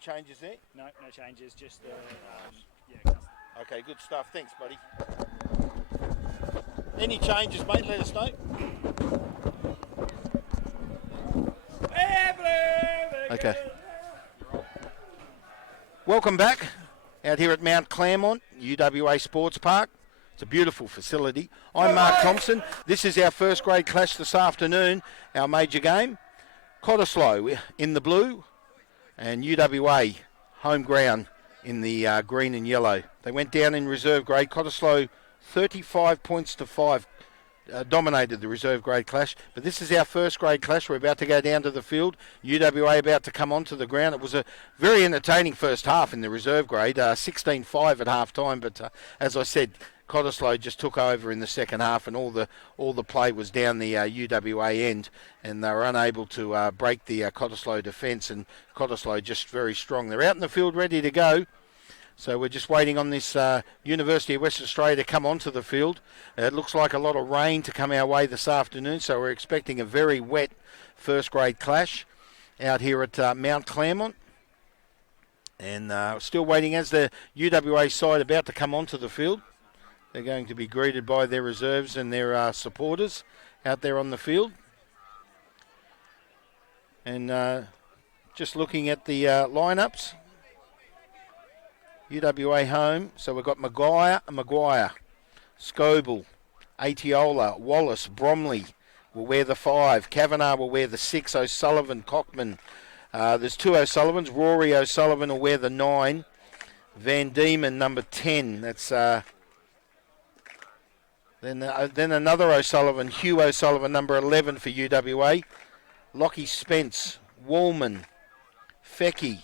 Changes there? No, no changes, just yeah. Okay, good stuff. Thanks, buddy. Any changes, mate? Let us know. Okay. Welcome back out here at Mount Claremont, UWA Sports Park. It's a beautiful facility. I'm Mark Thompson. This is our first grade clash this afternoon, our major game. Cottesloe in the blue, and UWA home ground in the green and yellow. They went down in reserve grade. Cottesloe 35 points to 5 dominated the reserve grade clash. But this is our first grade clash. We're about to go down to the field. UWA about to come onto the ground. It was a very entertaining first half in the reserve grade. 16-5 at half time. But as I said, Cottesloe just took over in the second half, and all the play was down the UWA end, and they were unable to break the Cottesloe defence, and Cottesloe just very strong. They're out in the field ready to go, so we're just waiting on this University of Western Australia to come onto the field. It looks like a lot of rain to come our way this afternoon, so we're expecting a very wet first grade clash out here at Mount Claremont. And still waiting as the UWA side about to come onto the field. They're going to be greeted by their reserves and their supporters out there on the field. And just looking at the lineups. UWA home. So we've got Maguire, Scoble, Atiola, Wallace, Bromley will wear the 5. Kavanagh will wear the 6. O'Sullivan, Cockman. There's 2 O'Sullivans. Rory O'Sullivan will wear the 9. Van Diemen, number 10. That's... Then another O'Sullivan, Hugh O'Sullivan, number 11 for UWA. Lockie Spence, Wallman, Fecky,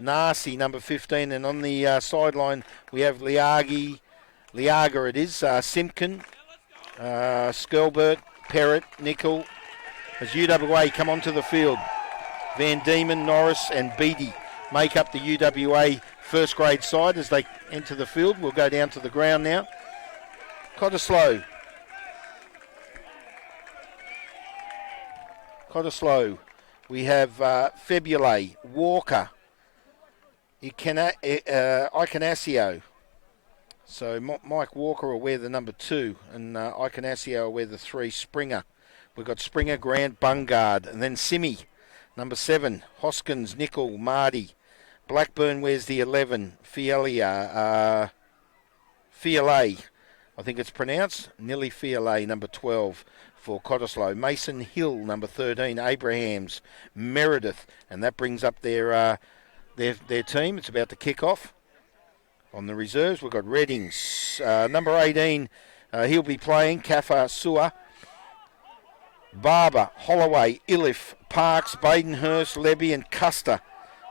Narcy, number 15. And on the sideline, we have Liaga it is, Simpkin, Skelbert, Perrott, Nickel. As UWA come onto the field, Van Diemen, Norris and Beattie make up the UWA first grade side as they enter the field. We'll go down to the ground now. Cottesloe. We have Febule, Walker, Icanasio. So Mike Walker will wear the number 2, and Icanasio will wear the 3. Springer. We've got Springer, Grant, Bungard, and then Simi, number 7. Hoskins, Nickel, Marty. Blackburn wears the 11. Fiele. I think it's pronounced. Nilly Fiole, number 12 for Cottesloe. Mason Hill, number 13. Abrahams, Meredith, and that brings up their team. It's about to kick off. On the reserves, we've got Reddings. Number 18, he'll be playing. Kafa Sua. Barber, Holloway, Illiff, Parks, Badenhurst, Levy and Custer.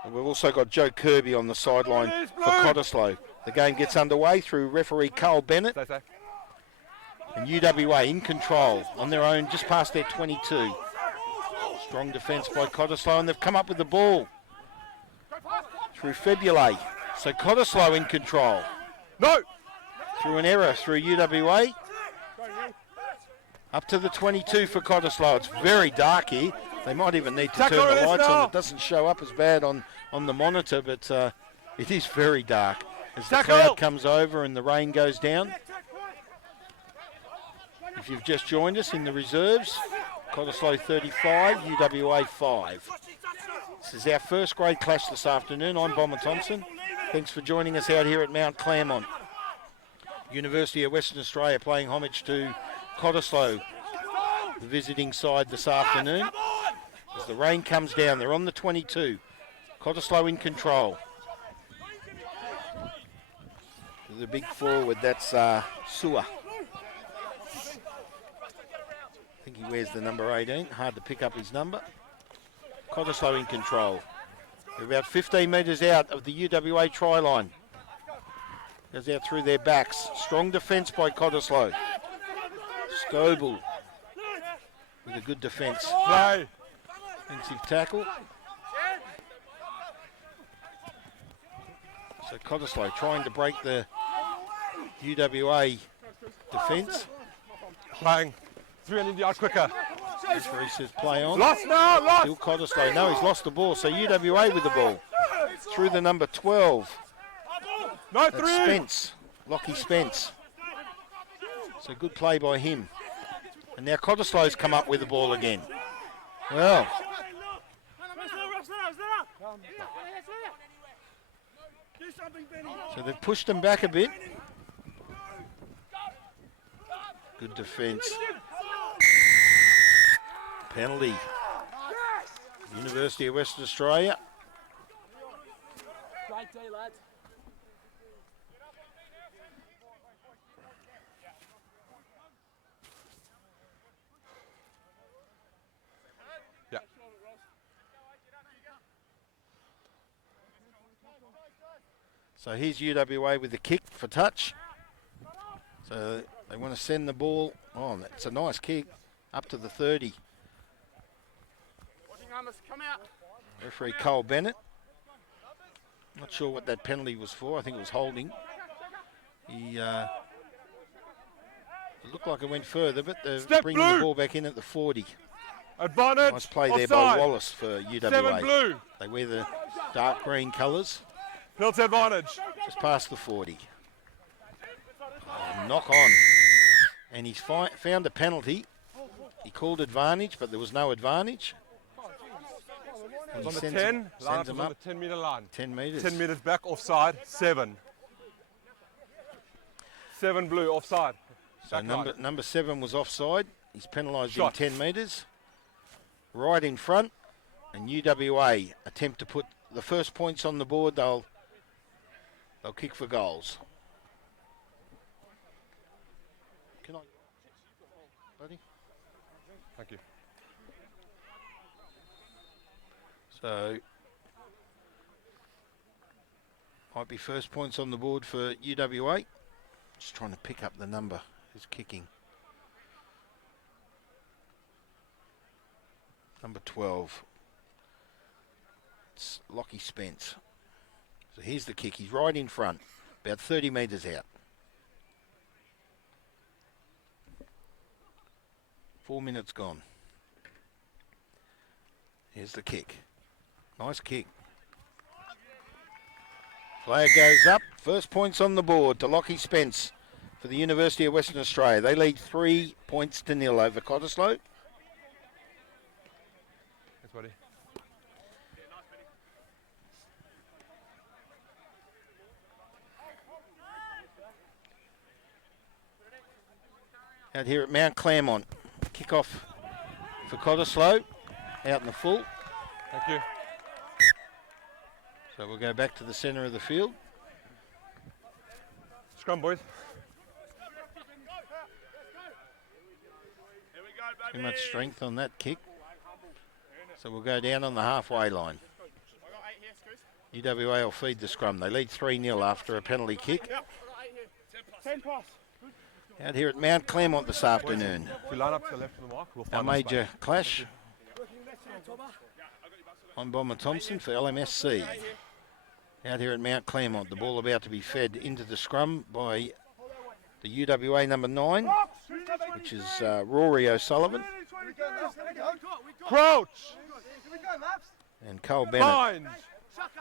And we've also got Joe Kirby on the sideline for Cottesloe. The game gets underway through referee Carl Bennett. And UWA in control on their own just past their 22. Strong defence by Cottesloe, and they've come up with the ball through Febule. So Cottesloe in control. No! Through an error through UWA. Up to the 22 for Cottesloe. It's very dark here. They might even need to turn the lights on. It doesn't show up as bad on the monitor, but it is very dark. As the crowd comes over and the rain goes down. If you've just joined us in the reserves, Cottesloe 35, UWA 5. This is our first grade clash this afternoon. I'm Bomber Thompson. Thanks for joining us out here at Mount Claremont. University of Western Australia playing homage to Cottesloe, the visiting side this afternoon. As the rain comes down, they're on the 22. Cottesloe in control. The big forward, that's Sua. I think he wears the number 18. Hard to pick up his number. Cottesloe in control. They're about 15 metres out of the UWA try line. Goes out through their backs. Strong defence by Cottesloe. Scoble with a good defence. Play. Defensive tackle. So Cottesloe trying to break the UWA defence. Playing 300 yards quicker. Referee says play on. Lost now, lost. Still Cottesloe. No, he's lost the ball. So UWA with the ball. Through the number 12. No, That's 3. Spence. Lockie Spence. So good play by him. And now Cottesloe's come up with the ball again. Well. So they've pushed them back a bit. Good defence. Penalty. University of Western Australia. Yeah. So here's UWA with the kick for touch. So they want to send the ball. Oh, that's a nice kick. Up to the 30. Referee Cole Bennett. Not sure what that penalty was for. I think it was holding. He it looked like it went further, but they're bringing the ball back in at the 40. Advantage. Nice play there Offside. by Wallace for UWA. 7 blue. They wear the dark green colours. Pilts advantage. Just past the 40. Oh, knock on. And he's found a penalty. He called advantage, but there was no advantage. It's on the 10. Sends him on up the 10 metre line. 10 metres. 10 metres back, offside, 7. 7 blue, offside. So number 7 was offside. He's penalised in Shot. 10 metres. Right in front. And UWA attempt to put the first points on the board. They'll kick for goals. Can I, buddy? Thank you. So might be first points on the board for UWA. Just trying to pick up the number who's kicking. Number 12. It's Lockie Spence. So here's the kick. He's right in front, about 30 metres out. 4 minutes gone. Here's the kick. Nice kick. Flag goes up. First points on the board to Lockie Spence for the University of Western Australia. They lead 3 points to 0 over Cottesloe. Thanks, buddy. out here at Mount Claremont. Kick-off for Cottesloe, out in the full. Thank you. So we'll go back to the centre of the field. Scrum, boys. Too much strength on that kick. So we'll go down on the halfway line. UWA will feed the scrum. They lead 3-0 after a penalty kick. Out here at Mount Claremont this afternoon. If we line up to the left of the mark, we'll Our find major clash. I'm Bomber Thompson for LMSC. Out here at Mount Claremont, the ball about to be fed into the scrum by the UWA number 9, which is Rory O'Sullivan. Crouch! And Cole Bennett Bind!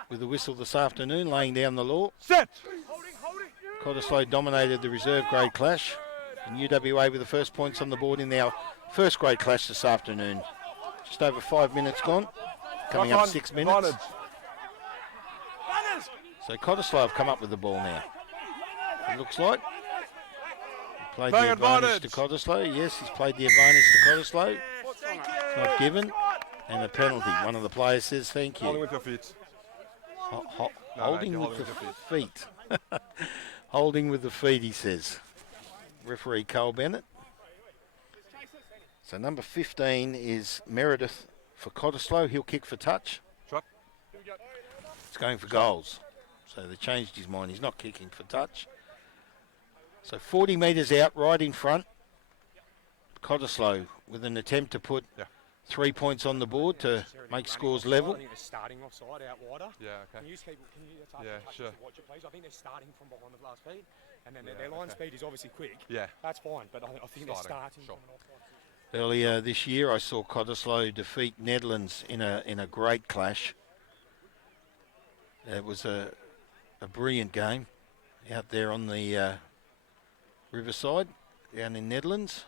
with the whistle this afternoon, laying down the law. Set! Cottesloe dominated the reserve grade clash, and UWA with the first points on the board in our first grade clash this afternoon. Just over 5 minutes gone, coming up 6 minutes. Advantage. So Cottesloe have come up with the ball now. It looks like. He played Playing the advantage to advantage. Cottesloe. Yes, he's played the advantage to Cottesloe. It's not given. And a penalty. One of the players says thank Holding you. with your feet. Holding you're with the feet. Holding with the feet, he says. Referee Cole Bennett. So number 15 is Meredith for Cottesloe. He'll kick for touch. Shot. It's going for goals. So they changed his mind. He's not kicking for touch. So 40 metres out, right in front. Cottesloe with an attempt to put 3 points on the board to make scores level. I think they're starting offside out wider. Yeah, okay. Can you just keep, can you just Yeah, sure. watch it, please? I think they're starting from behind the last feed, and then their line speed is obviously quick. Yeah. That's fine, but I think they're starting Sure. from an offside. Earlier this year, I saw Cottesloe defeat Netherlands in a great clash. It was a brilliant game out there on the riverside down in Netherlands.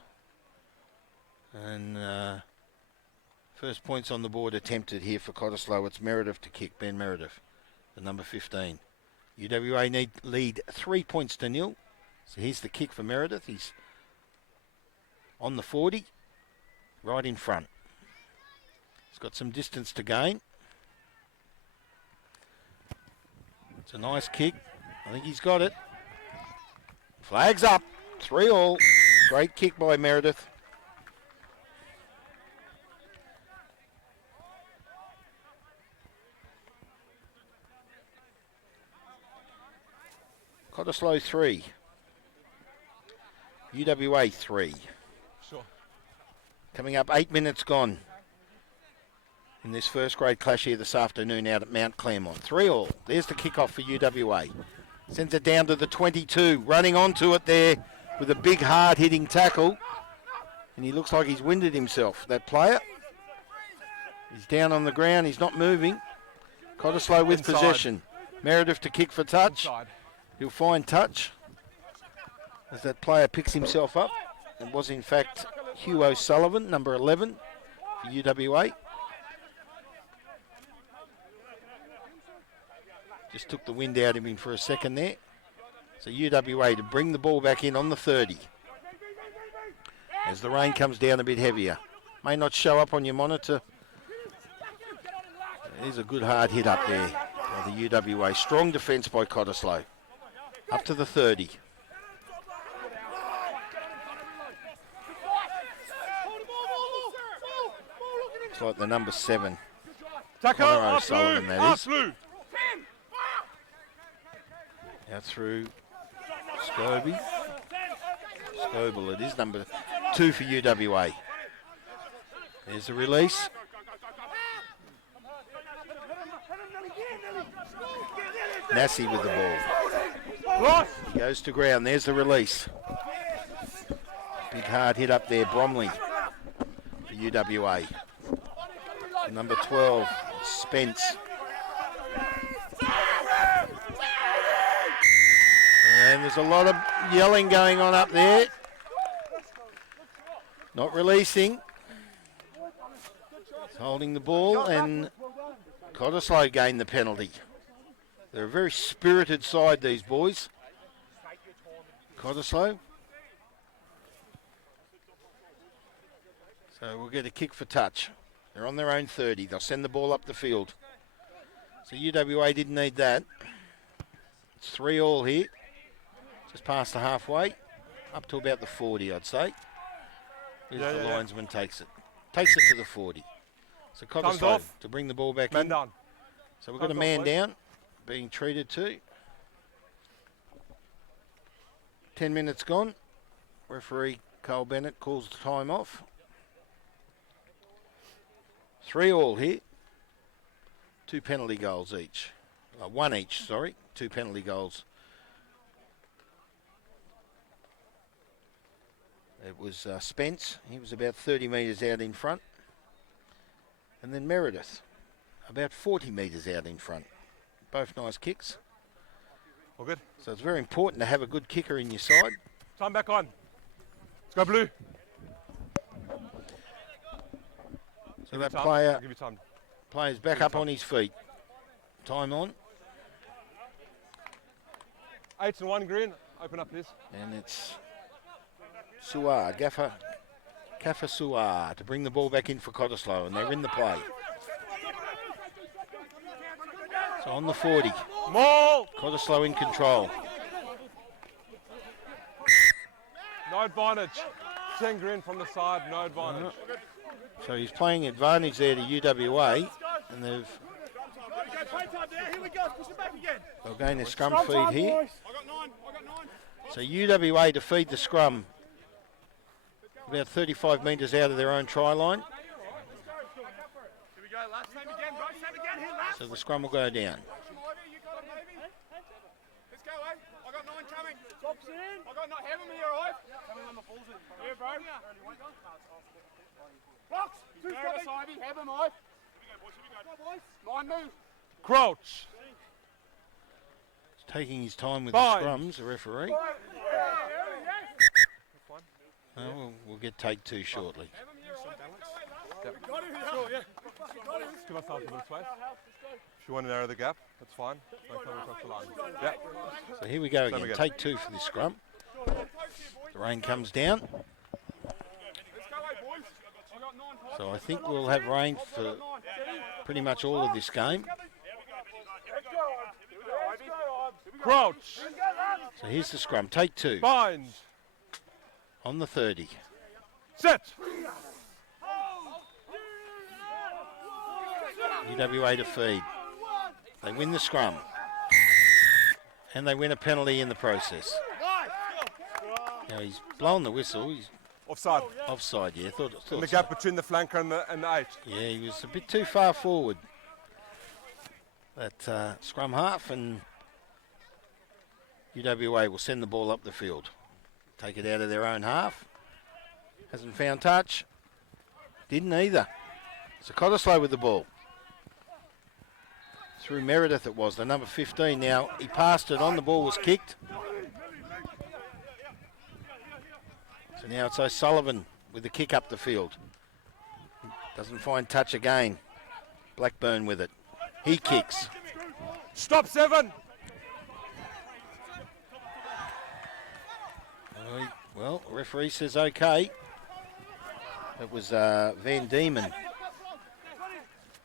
And first points on the board attempted here for Cottesloe. It's Meredith to kick, Ben Meredith, the number 15. UWA lead 3 points to 0. So here's the kick for Meredith. He's on the 40, right in front. He's got some distance to gain. It's a nice kick. I think he's got it. Flags up. 3-all. Great kick by Meredith. Cottesloe 3. UWA 3. Sure. Coming up 8 minutes gone in this first grade clash here this afternoon out at Mount Claremont. 3-all. There's the kickoff for UWA. Sends it down to the 22. Running onto it there with a big hard hitting tackle. And he looks like he's winded himself, that player. He's down on the ground. He's not moving. Cottesloe with Inside. possession. Meredith to kick for touch. Inside. He'll find touch as that player picks himself up. It was in fact Hugh O'Sullivan, number 11 for UWA. Just took the wind out of him for a second there. So UWA to bring the ball back in on the 30. As the rain comes down a bit heavier. May not show up on your monitor. There's a good hard hit up there by the UWA. Strong defence by Cottesloe. Up to the 30. It's like the number 7. Tackle, Connor up O'Sullivan, blue, that up is. blue. Out through Scobie. Scoble it is, number 2 for UWA. There's the release. Massey with the ball. Loss. Goes to ground. There's the release. Big hard hit up there, Bromley for UWA. Number 12, Spence. And there's a lot of yelling going on up there. Not releasing. Holding the ball, and Cottesloe gained the penalty. They're a very spirited side, these boys. Cottesloe. So we'll get a kick for touch. They're on their own 30. They'll send the ball up the field. So UWA didn't need that. It's 3-all here. Just past the halfway. Up to about the 40, I'd say. Here's the linesman takes it. Takes it to the 40. So Cottesloe to bring the ball back in. Down. So we've got a man down, being treated to. 10 minutes gone. Referee Cole Bennett calls the time off. 3-all here. 2 penalty goals each. One each, sorry. 2 penalty goals. It was Spence. He was about 30 metres out in front. And then Meredith, about 40 metres out in front. Both nice kicks. All good. So it's very important to have a good kicker in your side. Time back on. Let's go blue. So that I'll give you time. player's back up on his feet. Time on. 8 and 1 green. Open up, please. And it's Suar, Gaffer Suar to bring the ball back in for Cottesloe, and they're in the play. So on the 40, Maul! Cottesloe in control. No advantage. 10 green from the side, no advantage. So he's playing advantage there to UWA, and they'll gain a scrum feed here. So UWA to feed the scrum about 35 metres out of their own try line. So the scrum will go down. Crouch. He's taking his time with the scrums, the referee. We'll get take 2 shortly. Let's give ourselves a bit of space. If you want to narrow the gap, that's fine. Don't come across the line. Yeah. So here we go again. Take 2 for this scrum. The rain comes down. So I think we'll have rain for pretty much all of this game. Crouch. So here's the scrum. Take 2. Bind. On the 30. Set. UWA to feed. They win the scrum. And they win a penalty in the process. Now he's blown the whistle. He's Offside. offside, yeah. Thought In the so. gap between the flanker and the 8. Yeah, he was a bit too far forward. That scrum half, and UWA will send the ball up the field. Take it out of their own half. Hasn't found touch. Didn't either. So Cottesloe with the ball. Through Meredith it was, the number 15 now. He passed it on, the ball was kicked. So now it's O'Sullivan with the kick up the field. Doesn't find touch again. Blackburn with it. He kicks. Stop 7. Well, referee says okay. It was Van Diemen.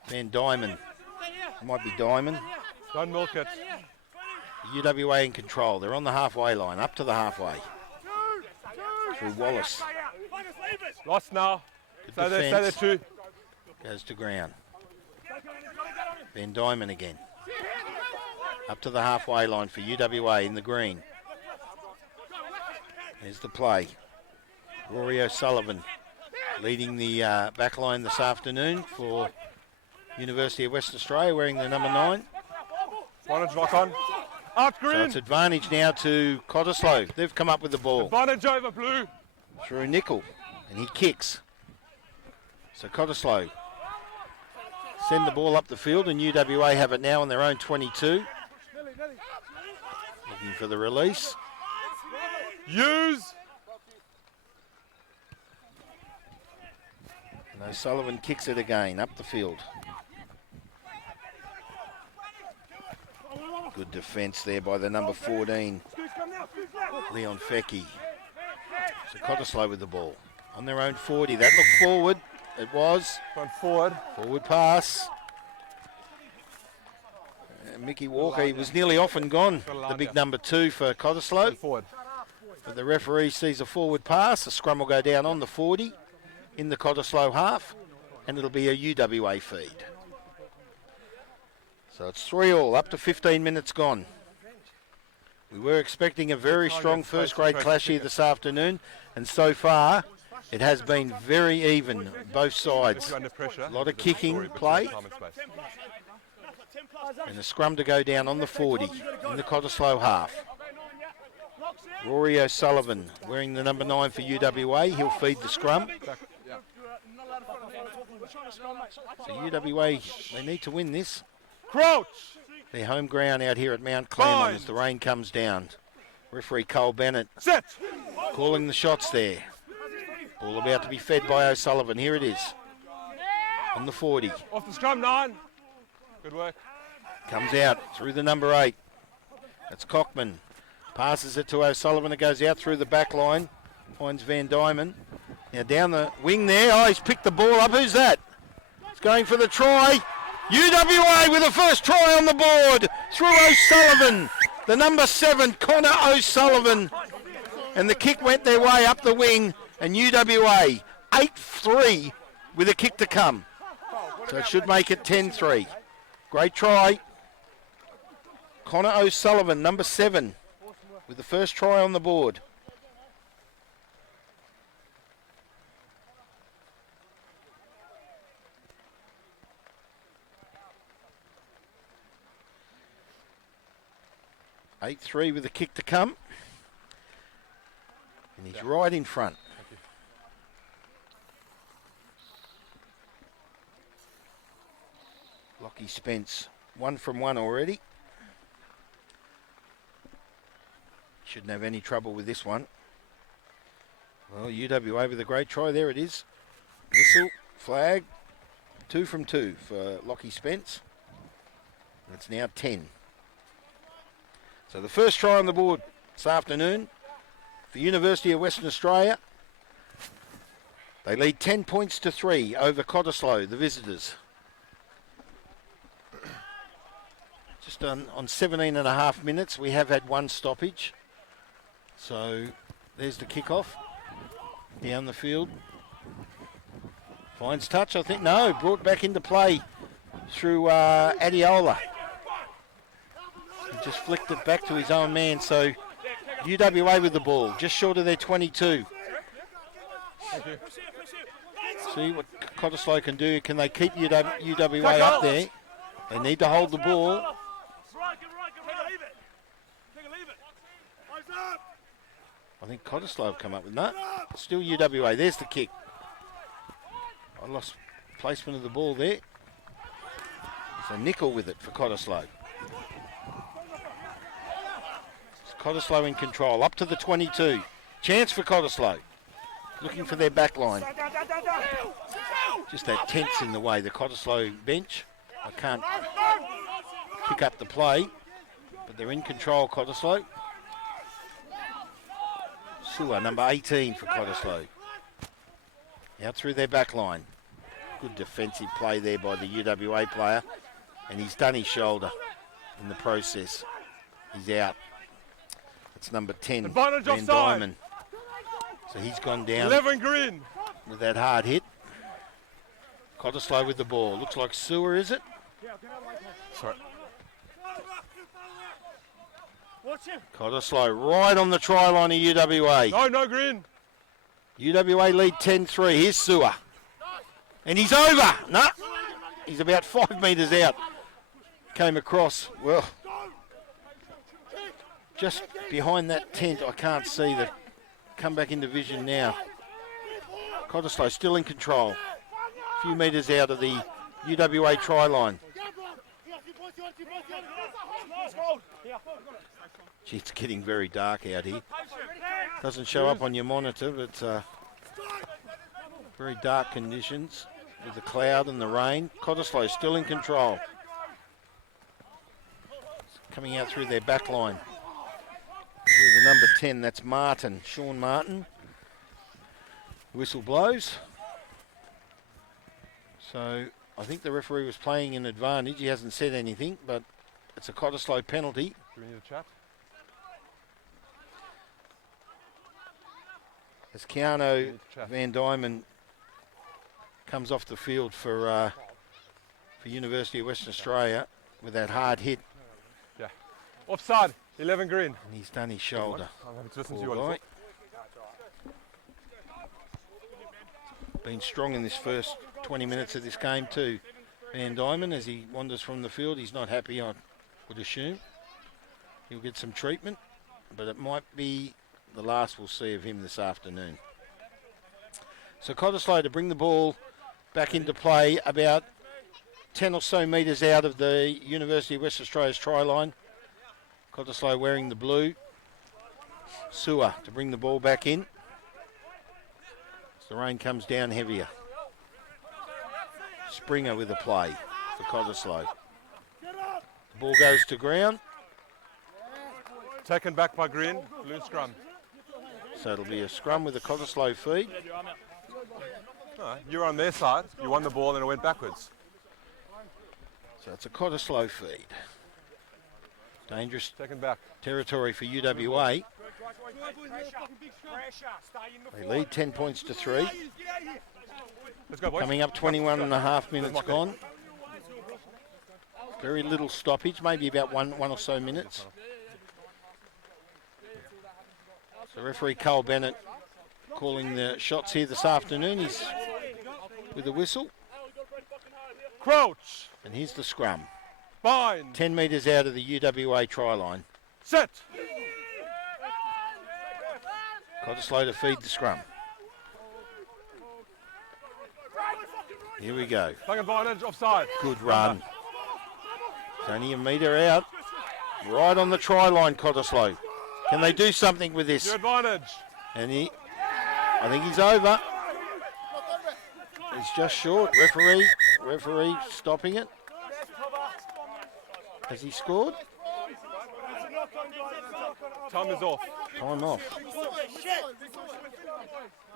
Van Diemen. It might be Diamond. Don't milk it. UWA in control. They're on the halfway line, up to the halfway. Through Wallace. Lost now. Good Stay there defence. too. Goes to ground. Van Diemen again. Up to the halfway line for UWA in the green. There's the play. Rory O'Sullivan leading the back line this afternoon for University of Western Australia, wearing the number 9. Advantage lock on. Out green. So it's advantage now to Cottesloe. They've come up with the ball. Advantage over blue. Through Nickel, and he kicks. So Cottesloe send the ball up the field, and UWA have it now on their own 22. Looking for the release. Use. And O'Sullivan kicks it again up the field. Good defence there by the number 14, Leon Fecky. So Cottesloe with the ball. On their own 40. That looked forward. It was. Run forward. Forward pass. Mickey Walker, he was nearly off and gone. The big number 2 for Cottesloe. Run forward. But the referee sees a forward pass. The scrum will go down on the 40 in the Cottesloe half, and it'll be a UWA feed. So it's 3-3, up to 15 minutes gone. We were expecting a very strong first grade clash here this afternoon, and so far it has been very even, both sides. Under pressure. A lot of kicking play, and a scrum to go down on the 40 in the Cottesloe half. Rory O'Sullivan wearing the number 9 for UWA. He'll feed the scrum. So UWA, they need to win this. Crouch! Their home ground out here at Mount Claremont as the rain comes down. Referee Cole Bennett Set! calling the shots there. Ball about to be fed by O'Sullivan. Here it is. On the 40. Off the scrum, 9. Good work. Comes out through the number 8. That's Cockman. Passes it to O'Sullivan. It goes out through the back line. Finds Van Diemen. Now down the wing there. Oh, he's picked the ball up. Who's that? He's going for the try. UWA with the first try on the board through O'Sullivan. The number 7, Connor O'Sullivan. And the kick went their way up the wing. And UWA 8-3 with a kick to come. So it should make it 10-3. Great try. Connor O'Sullivan, number 7, with the first try on the board. Eight 3 with a kick to come. And he's right in front. Lockie Spence, 1 from 1 already. Shouldn't have any trouble with this one. Well, UWA with a great try. There it is. Whistle, flag, 2 from 2 for Lockie Spence. And it's now 10. So the first try on the board this afternoon for University of Western Australia. They lead 10 points to 3 over Cottesloe, the visitors. Just on 17 and a half minutes, we have had 1 stoppage. So there's the kickoff down the field. Finds touch, I think. No, brought back into play through Adiola. He just flicked it back to his own man. So UWA with the ball, just short of their 22. See what Cottesloe can do. Can they keep UWA up there? They need to hold the ball. I think Cottesloe have come up with that. Still UWA. There's the kick. I lost placement of the ball there. It's a nickel with it for Cottesloe. It's Cottesloe in control. Up to the 22. Chance for Cottesloe. Looking for their back line. Just that tense in the way. The Cottesloe bench. I can't pick up the play. But they're in control, Cottesloe. Sua, number 18 for Cottesloe. Out through their back line. Good defensive play there by the UWA player. And he's done his shoulder in the process. He's out. It's number 10, Advantage Van offside. Diemen. So he's gone down 11 green. with that hard hit. Cottesloe with the ball. Looks like Sua, is it? Sorry. Cottesloe right on the try line of UWA. No green. UWA lead 10-3. Here's Sua. And he's over. No. He's about 5 metres out. Came across. Well, just behind that tent, I can't see the come back into vision now. Cottesloe still in control. A few metres out of the UWA try line. Gee, it's getting very dark out here. Doesn't show up on your monitor, but very dark conditions with the cloud and the rain. Cottesloe still in control. Coming out through their back line. Through the number 10, that's Martin, Sean Martin. Whistle blows. So I think the referee was playing an advantage. He hasn't said anything, but it's a Cottesloe penalty. Do we need a chat? As Keanu Van Diemen comes off the field for University of Western Australia with that hard hit. Yeah. Offside. 11 green. And he's done his shoulder. I'm happy to listen to you. Poor What guy. Been strong in this first 20 minutes of this game too. Van Diemen, as he wanders from the field, he's not happy, I would assume. He'll get some treatment, but it might be the last we'll see of him this afternoon. So Cottesloe to bring the ball back into play about 10 or so metres out of the University of Western Australia's try line. Cottesloe wearing the blue. Sewer to bring the ball back in. As the rain comes down heavier. Springer with a play for Cottesloe. The ball goes to ground. Taken back by Green. Blue scrum. So it'll be a scrum with a Cottesloe feed. No, you're on their side. You won the ball and it went backwards. So it's a Cottesloe feed. Dangerous Taken back. territory for UWA. They lead 10 points to 3. Let's go, boys. Coming up 21 and a half minutes gone. Very little stoppage, maybe about one or so minutes. So referee Cole Bennett calling the shots here this afternoon. He's with a whistle. Crouch. And here's the scrum. Bind. 10 metres out of the UWA try line. Set. Cottesloe to feed the scrum. Here we go. Take advantage. Offside. Good run. It's only a metre out. Right on the try line, Cottesloe. Can they do something with this? Your advantage. And I think he's over. He's just short. Referee stopping it. Has he scored? Time is off. Time off.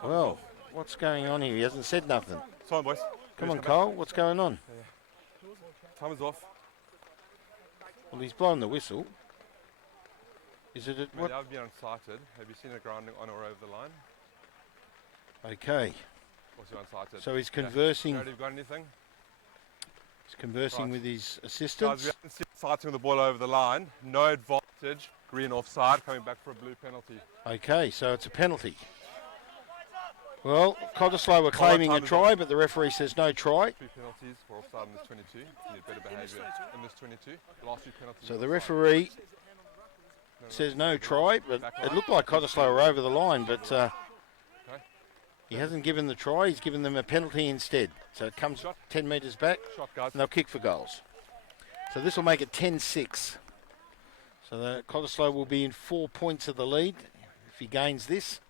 Well, what's going on here? He hasn't said nothing. Sorry, boys. Come on, Cole. What's going on? Time is off. Well, he's blown the whistle. Is it at Maybe what? I've been unsighted. Have you seen a grounding on or over the line? Okay. Was he unsighted? So he's conversing. Have you got anything? He's conversing Right. with his Guys, assistants. we haven't seen sighting the ball over the line. No advantage. Green offside. Coming back for a blue penalty. Okay, so it's a penalty. Well, Cottesloe were claiming a time is try, but the referee says no try. 3 penalties for offside in this 22. Need better behaviour in this 22. The last 2 penalties. So the referee says no try, but it looked like Cottesloe were over the line, but he hasn't given the try. He's given them a penalty instead. So it comes 10 metres back, Shot, guys. and they'll kick for goals. So this will make it 10-6. So the Cottesloe will be in 4 points of the lead if he gains this,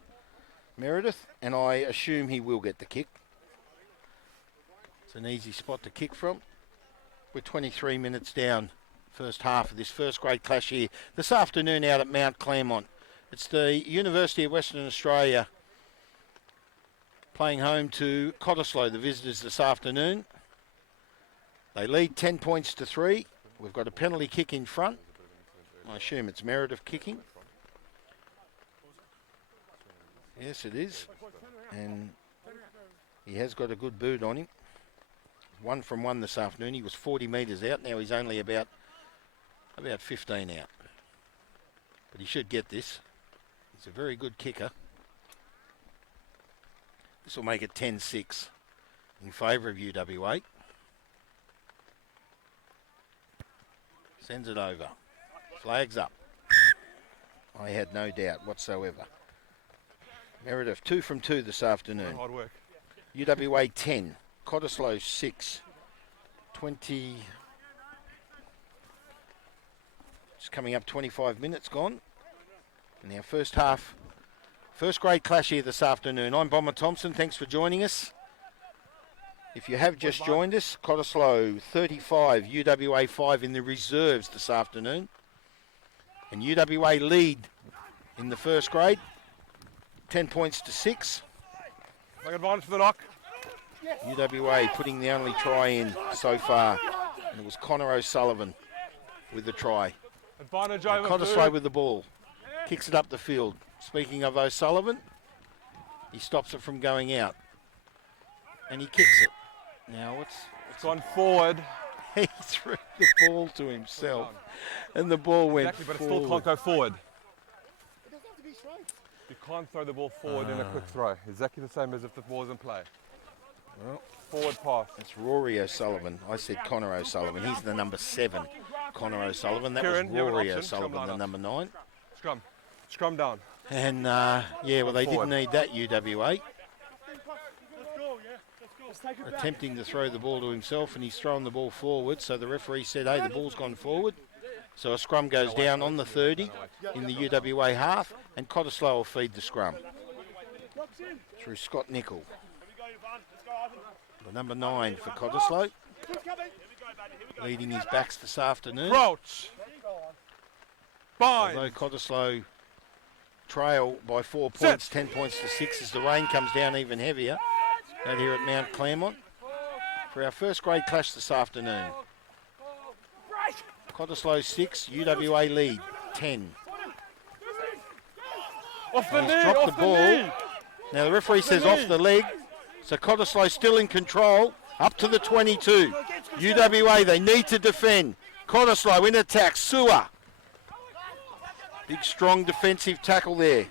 Meredith, and I assume he will get the kick. It's an easy spot to kick from. We're 23 minutes down, first half of this first grade clash here. This afternoon out at Mount Claremont. It's the University of Western Australia playing home to Cottesloe, the visitors this afternoon. They lead 10 points to 3. We've got a penalty kick in front. I assume it's Meredith kicking. Yes, it is. And he has got a good boot on him. 1 from 1 this afternoon. He was 40 metres out. Now he's only about 15 out. But he should get this. He's a very good kicker. This will make it 10-6 in favour of UWA. Sends it over. Flags up. I had no doubt whatsoever. Meredith 2 from 2 this afternoon. Hard work. UWA 10. Cottesloe 6. 20. It's coming up 25 minutes gone. And our first half. First grade clash here this afternoon. I'm Bomber Thompson. Thanks for joining us. If you have just joined us, Cottesloe 35, UWA 5 in the reserves this afternoon. And UWA lead in the first grade, 10 points to 6. Take advantage for the knock. UWA putting the only try in so far, and it was Connor O'Sullivan with the try. Advantage Now over Cottesloe Blue. with the ball, kicks it up the field. Speaking of O'Sullivan, he stops it from going out, and he kicks it. Now It's gone forward. he threw the ball to himself, and the ball went Exactly, but it forward. still can't go forward. You can't throw the ball forward in a quick throw. Exactly the same as if the ball's in play. Well, Forward pass. it's Rory O'Sullivan. I said Connor O'Sullivan. He's the number 7. Connor O'Sullivan. That Kieran, was you have an Rory option. Scrum O'Sullivan, line the up. number 9. Scrum. Scrum down. And yeah, well, they Forward. didn't need that, UWA. Attempting to throw the ball to himself, and he's thrown the ball forward. So the referee said, hey, the ball's gone forward. So a scrum goes down on the 30 in the UWA half, and Cottesloe will feed the scrum through Scott Nicol. The number 9 for Cottesloe, leading his backs this afternoon. Crouch. Bind. Although Cottesloe trail by 4 points, 10 points to 6, as the rain comes down even heavier out here at Mount Claremont for our first grade clash this afternoon. Cottesloe 6, UWA lead 10. Off the He's knee. dropped Off the the ball. knee. Now the referee says off the leg, so Cottesloe still in control, up to the 22. UWA, they need to defend. Cottesloe in attack, Sewer. Big strong defensive tackle there.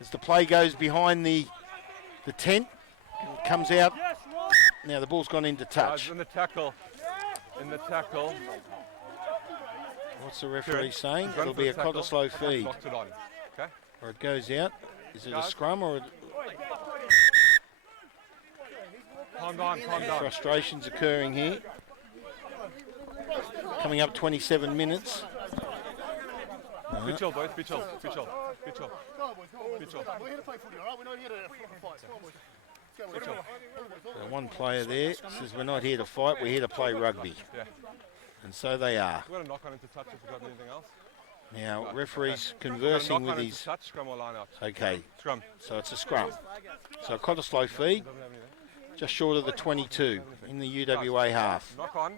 As the play goes behind the tent, and comes out. Now the ball's gone into touch. In the tackle. In the tackle. What's the referee saying? He's gone It'll for be the a tackle. Cottesloe feed. Knocked it on. Okay. Or it goes out. Is it a scrum or Calm down. Calm down. frustrations occurring here? Coming up 27 minutes. Be chill, boys. Be chill. Be chill. Be chill. Be chill. One player there says we're not here to fight, we're here to play rugby. Yeah. And so they are. We're going to knock on into touch if we've got anything else. Now, referee's We're gonna conversing knock with on into his... touch, scrum or line out. Okay, Scrum. so it's a scrum. So Cottesloe feed, Doesn't have anything. just short of the 22 in the UWA half. Knock on.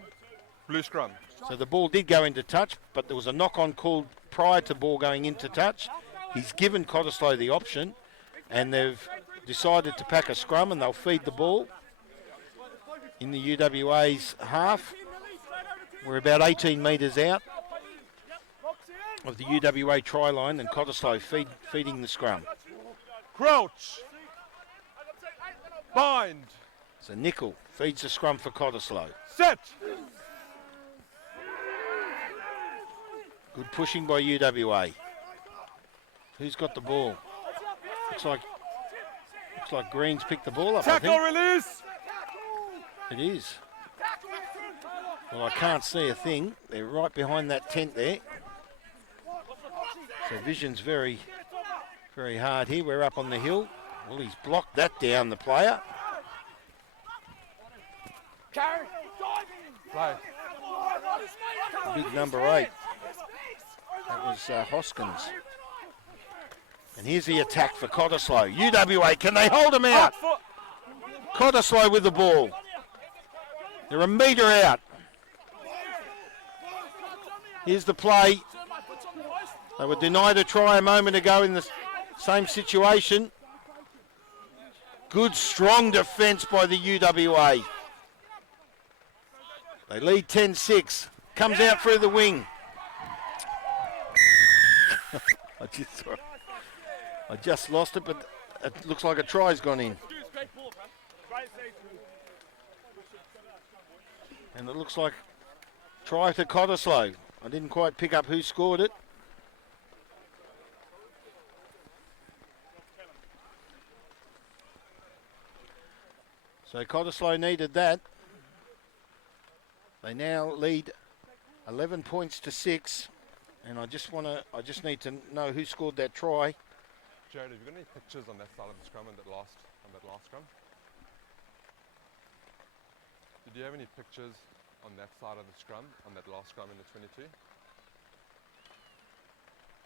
Blue scrum. So the ball did go into touch, but there was a knock-on called prior to ball going into touch. He's given Cottesloe the option, and they've decided to pack a scrum, and they'll feed the ball in the UWA's half. We're about 18 metres out of the UWA try line, and Cottesloe feeding the scrum. Crouch. Bind. So Nicol feeds the scrum for Cottesloe. Set. Good pushing by UWA. Who's got the ball? Looks like Green's picked the ball up, I Tackle think. release. It is. Well, I can't see a thing. They're right behind that tent there. So vision's very, very hard here. We're up on the hill. Well, he's blocked that down, the player. Play. Big number 8. That was Hoskins. And here's the attack for Cottesloe. UWA, can they hold him out? Cottesloe with the ball. They're a metre out. Here's the play. They were denied a try a moment ago in the same situation. Good, strong defence by the UWA. They lead 10-6. Comes out through the wing. I just lost it, but it looks like a try's gone in. And it looks like try to Cottesloe. I didn't quite pick up who scored it. So Cottesloe needed that. They now lead 11 points to 6. And I just need to know who scored that try. Jared, have you got any pictures on that side of the scrum and that last scrum? Did you have any pictures on that side of the scrum, on that last scrum in the 22?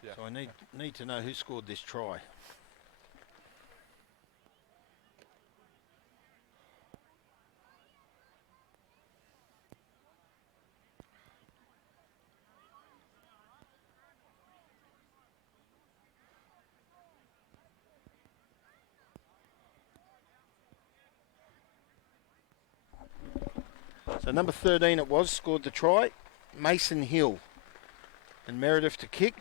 Yeah. So I need to know who scored this try. So number 13 it was, scored the try. Mason Hill. And Meredith to kick.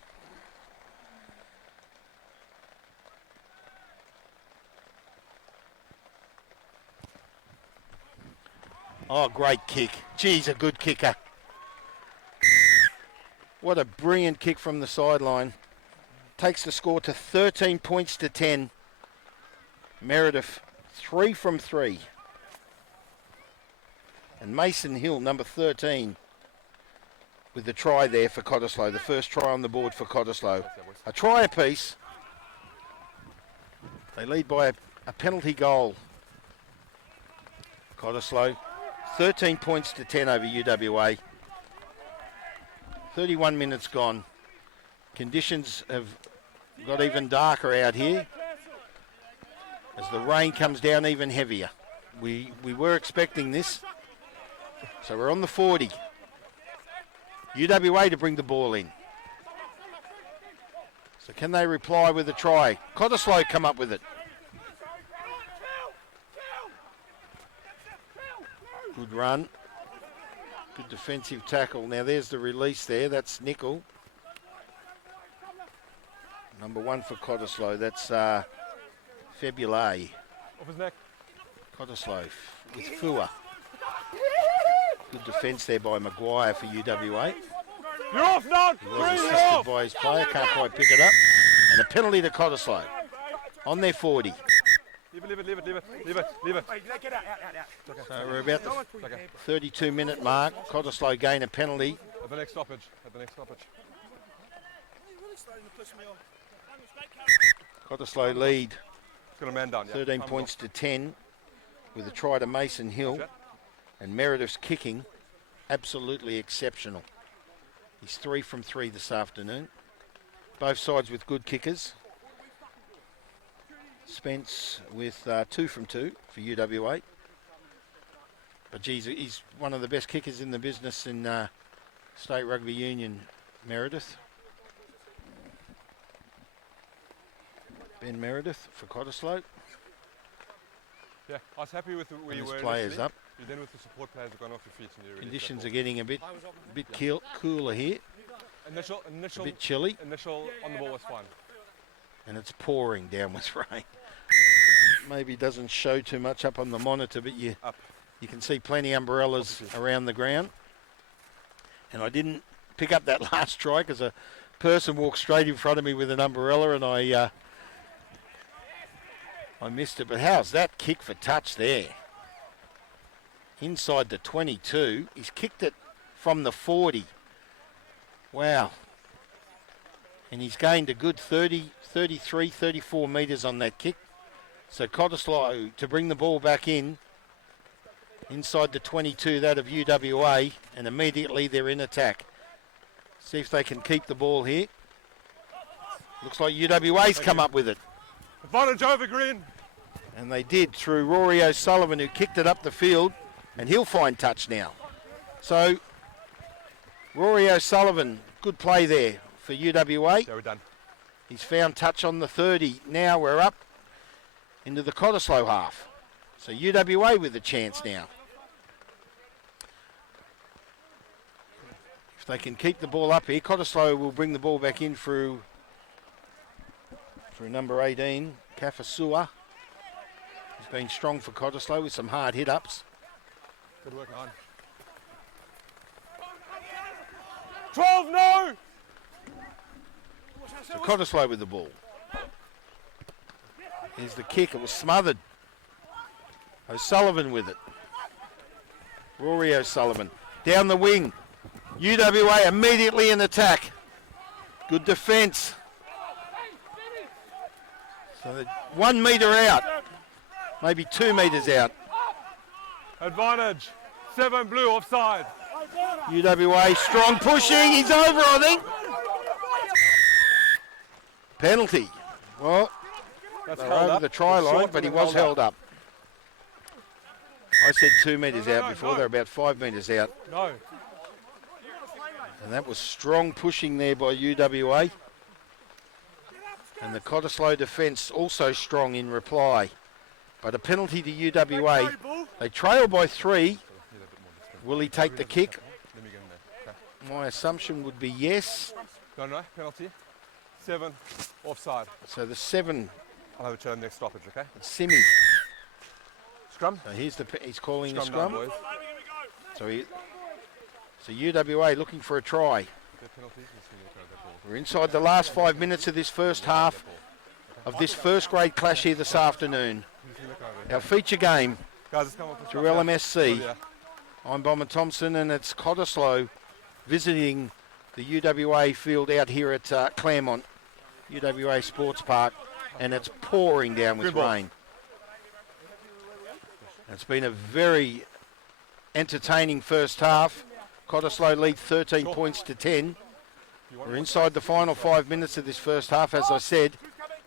Oh, great kick. Geez, a good kicker. What a brilliant kick from the sideline. Takes the score to 13 points to 10. Meredith, 3 from 3. And Mason Hill, number 13, with the try there for Cottesloe. The first try on the board for Cottesloe. A try apiece. They lead by a penalty goal. Cottesloe, 13 points to 10 over UWA. 31 minutes gone. Conditions have got even darker out here as the rain comes down even heavier. We were expecting this. So we're on the 40. UWA to bring the ball in. So can they reply with a try? Cottesloe come up with it. Good run. Good defensive tackle. Now there's the release there. That's Nickel. Number 1 for Cottesloe. That's Febule. Off his neck. Cottesloe with Fua. Good defence there by Maguire for UWA. You're off now! He was assisted by his player. Can't quite pick it up. And a penalty to Cottesloe. On their 40. Leave it. So we're about the 32-minute mark. Cottesloe gain a penalty. At the next stoppage. Cottesloe lead Got a man down, yeah. 13 points to 10 with a try to Mason Hill. And Meredith's kicking, absolutely exceptional. He's 3 from 3 this afternoon. Both sides with good kickers. Spence with 2 from 2 for UWA. But geez, he's one of the best kickers in the business in State Rugby Union, Meredith. Ben Meredith for Cottesloe. Yeah, I was happy with where you His were. players initially. up. Then with the support players have gone off your feet and you're really Conditions are stepped getting a bit cooler here. forward. A Initial bit chilly. on the ball was fine. And it's pouring downwards rain. Maybe doesn't show too much up on the monitor, but you can see plenty of umbrellas around the ground. And I didn't pick up that last try because a person walked straight in front of me with an umbrella and I missed it. But how's that kick for touch there? Inside the 22. He's kicked it from the 40. Wow. And he's gained a good 30, 33, 34 metres on that kick. So Cottesloe to bring the ball back in. Inside the 22, that of UWA. And immediately they're in attack. See if they can keep the ball here. Looks like UWA's come up with it. Advantage over Green. And they did through Rory O'Sullivan, who kicked it up the field. And he'll find touch now. So Rory O'Sullivan, good play there for UWA. Yeah, we're done. He's found touch on the 30. Now we're up into the Cottesloe half. So UWA with a chance now. If they can keep the ball up here, Cottesloe will bring the ball back in through number 18, Kafasua. He's been strong for Cottesloe with some hard hit-ups. Good work on. 12, no! So Cottesloe with the ball. Here's the kick. It was smothered. O'Sullivan with it. Rory O'Sullivan. Down the wing. UWA immediately in attack. Good defence. So they're 1 metre out. Maybe 2 metres out. Advantage. 7 blue offside. UWA strong pushing. He's over, I think. Penalty. Well, That's they're held over up. the try It's line, short, but he but was held up. I said 2 metres No, out no, before. no. They're about 5 metres out. No. And that was strong pushing there by UWA. And the Cottesloe defence also strong in reply. But a penalty to UWA. They trail by 3 Will he take the kick? Let me get in there. Okay. My assumption would be yes. No, penalty. 7, offside. So the 7, I'll have a chat on the next stoppage, okay? Simi. Scrum. So he's calling the Scrum scrum. now, boys. So UWA looking for a try. Their penalties, let's see what kind of that ball. We're inside the last 5 minutes of this first half of this first grade clash here this afternoon. Let's see what kind of it. Our feature game Guys, let's come up with through stuff now. LMSC. Yeah. I'm Bomber Thompson, and it's Cottesloe visiting the UWA field out here at Claremont, UWA Sports Park, and it's pouring down with Good ball. rain. It's been a very entertaining first half. Cottesloe lead 13 points to 10. We're inside the final 5 minutes of this first half, as I said,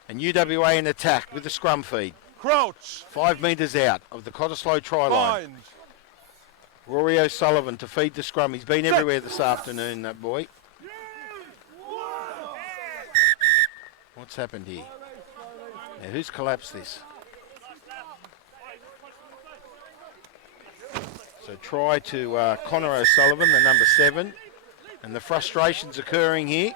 and UWA in attack with the scrum feed. Crouch. 5 metres out of the Cottesloe try line. Bind. Rory O'Sullivan to feed the scrum. He's been everywhere this afternoon, that boy. What's happened here? Now, who's collapsed this? So try to Connor O'Sullivan, the number 7. And the frustrations occurring here.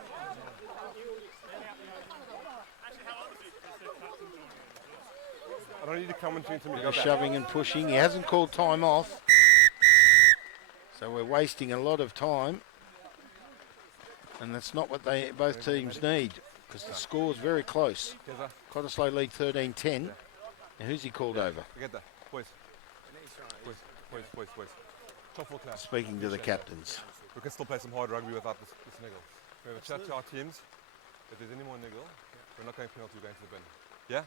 I don't need to come into me. The shoving and pushing. He hasn't called time off. So we're wasting a lot of time. And that's not what both teams need, because the score's very close. Cottesloe lead 13-10. Now who's he called over? Get that. Boys. Top 4 class. Speaking to the captains. We can still play some hard rugby without this niggle. We have a chat to our teams. If there's any more niggle, we're not going penalty, we're going to the bin. Yeah?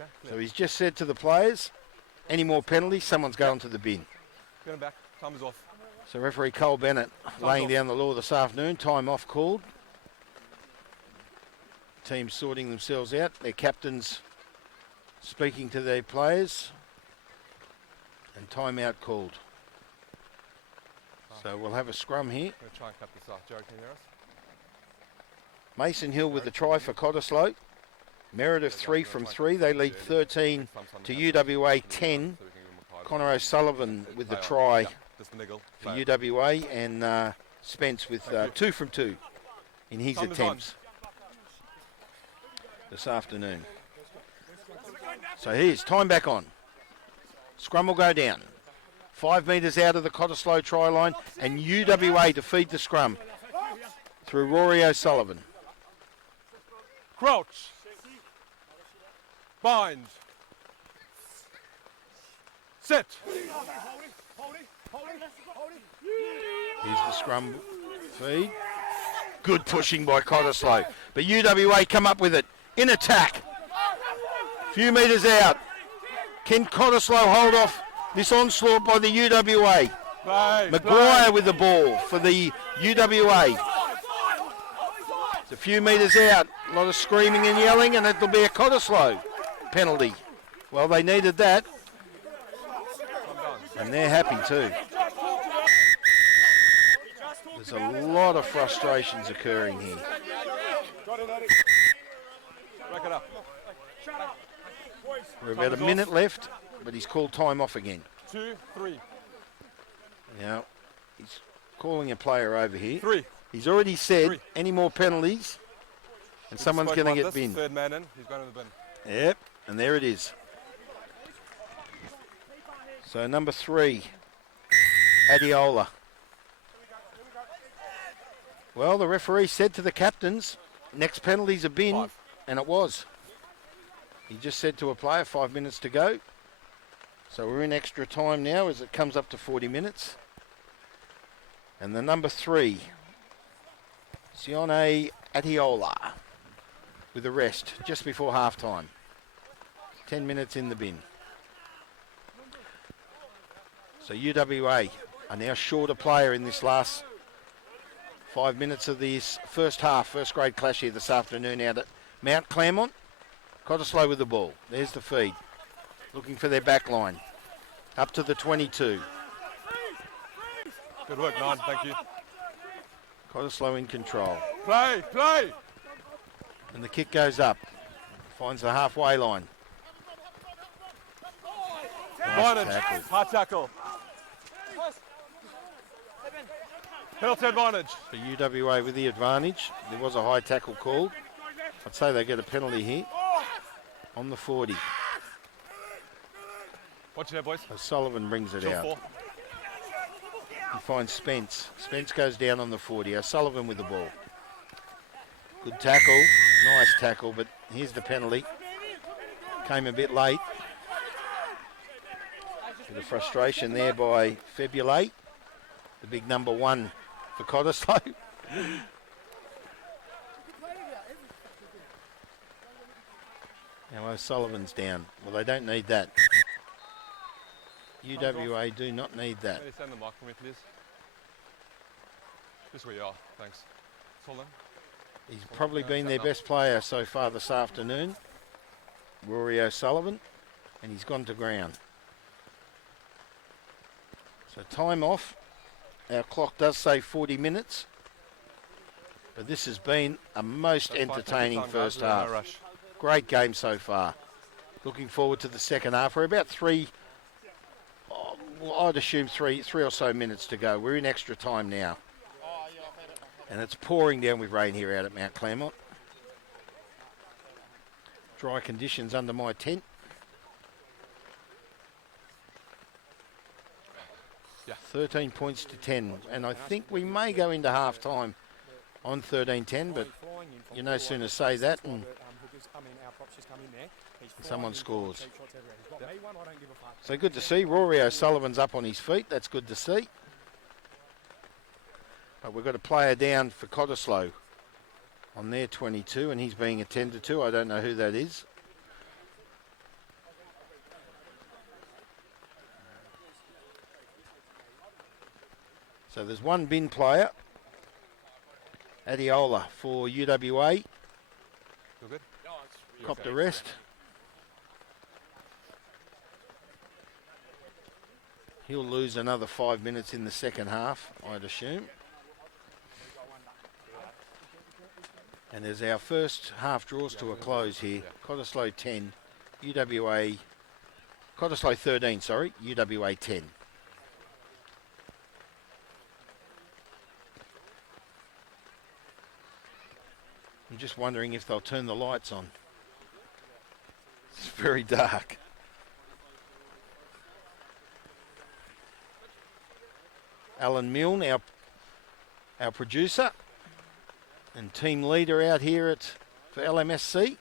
Okay. So he's just said to the players, any more penalties, someone's going to the bin. Get him back. Time is off. So referee Cole Bennett laying off. down the law this afternoon. Time off called. Teams sorting themselves out. Their captains speaking to their players. And timeout called. So we'll have a scrum here. I'm going to try and cut this off. Jared, can you hear us? Mason Hill with the try for Cottesloe. Meredith 3 from 3. They lead 13 to UWA 10. Connor O'Sullivan with the try Just the niggle. for UWA, and Spence with 2 from 2 in his Time is attempts this afternoon. So here's time back on. Scrum will go down. 5 metres out of the Cottesloe try line, and UWA to feed the scrum through Rory O'Sullivan. Crouch. Bind. Sit. Here's the scrum feed. Good pushing by Cottesloe, but UWA come up with it in attack. Few metres out. Can Cottesloe hold off this onslaught by the UWA? Maguire with the ball for the UWA. It's a few metres out. A lot of screaming and yelling, and it'll be a Cottesloe penalty. Well, they needed that, and they're happy too. There's a lot of frustrations occurring here. Break it up. We're about a minute left, but he's called time off again. 2, 3. Now, he's calling a player over here. 3. He's already said 3. any more penalties, and someone's going to get binned. Third man in. He's going to the bin. Yep, and there it is. So number 3, Adiola. Well, the referee said to the captains, next penalty's a bin, 5. and it was. He just said to a player, 5 minutes to go. So we're in extra time now as it comes up to 40 minutes. And the number 3, Sione Adiola, with a rest just before half time. 10 minutes in the bin. So UWA are now short a player in this last 5 minutes of this first half, first grade clash here this afternoon out at Mount Claremont. Cottesloe with the ball. There's the feed. Looking for their back line. Up to the 22. Good work, 9. Thank you. Cottesloe in control. Play. And the kick goes up. Finds the halfway line. Nice Advantage. tackle. Hard tackle. Penalty advantage. For UWA with the advantage. There was a high tackle called. I'd say they get a penalty here on the 40. Watch it there, boys. O'Sullivan brings it Chill out. 4. He finds Spence. Spence goes down on the 40. O'Sullivan with the ball. Good tackle. Nice tackle, but here's the penalty. Came a bit late. Bit of frustration there by Febulate, the big number 1 for Cottesloe. Now O'Sullivan's down. Well, they don't need that. UWA do not need that. Can you stand the mark for me, please? Just where you are. Thanks. Hold on. He's probably been their best player so far this afternoon, Rory O'Sullivan, and he's gone to ground. So time off. Our clock does say 40 minutes, but this has been a most entertaining first half. Great game so far. Looking forward to the second half. We're about I'd assume three or so minutes to go. We're in extra time now. And it's pouring down with rain here out at Mount Claremont. Dry conditions under my tent. Yeah. 13 points to 10. And I think we may go into half time on 13-10, but you no sooner say that and someone scores. So good to see. Rory O'Sullivan's up on his feet. That's good to see. But we've got a player down for Cottesloe on their 22, and he's being attended to. I don't know who that is. So there's one bin player, Adiola for UWA. You good? Copped a rest. He'll lose another 5 minutes in the second half, I'd assume. And there's our first half draws to a close here. Cottesloe 10, Cottesloe 13, sorry, UWA 10. I'm just wondering if they'll turn the lights on. It's very dark. Alan Milne, our producer and team leader out here for LMSC.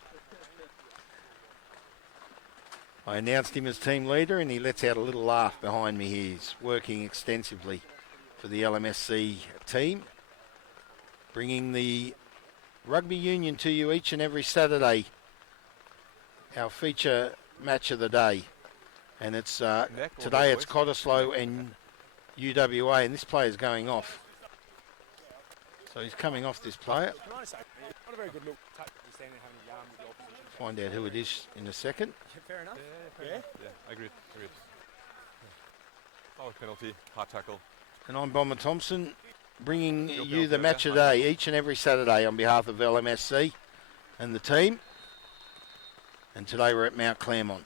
I announced him as team leader and he lets out a little laugh behind me. He's working extensively for the LMSC team, bringing the rugby union to you each and every Saturday. Our feature match of the day. And it's today it's Cottesloe and UWA, and this player's going off. So he's coming off, this player. Find out who it is in a second. Fair enough. Yeah, agreed. Foul penalty, hard tackle. And I'm Bomber Thompson, bringing you the match of the day each and every Saturday on behalf of LMSC and the team. And today we're at Mount Claremont.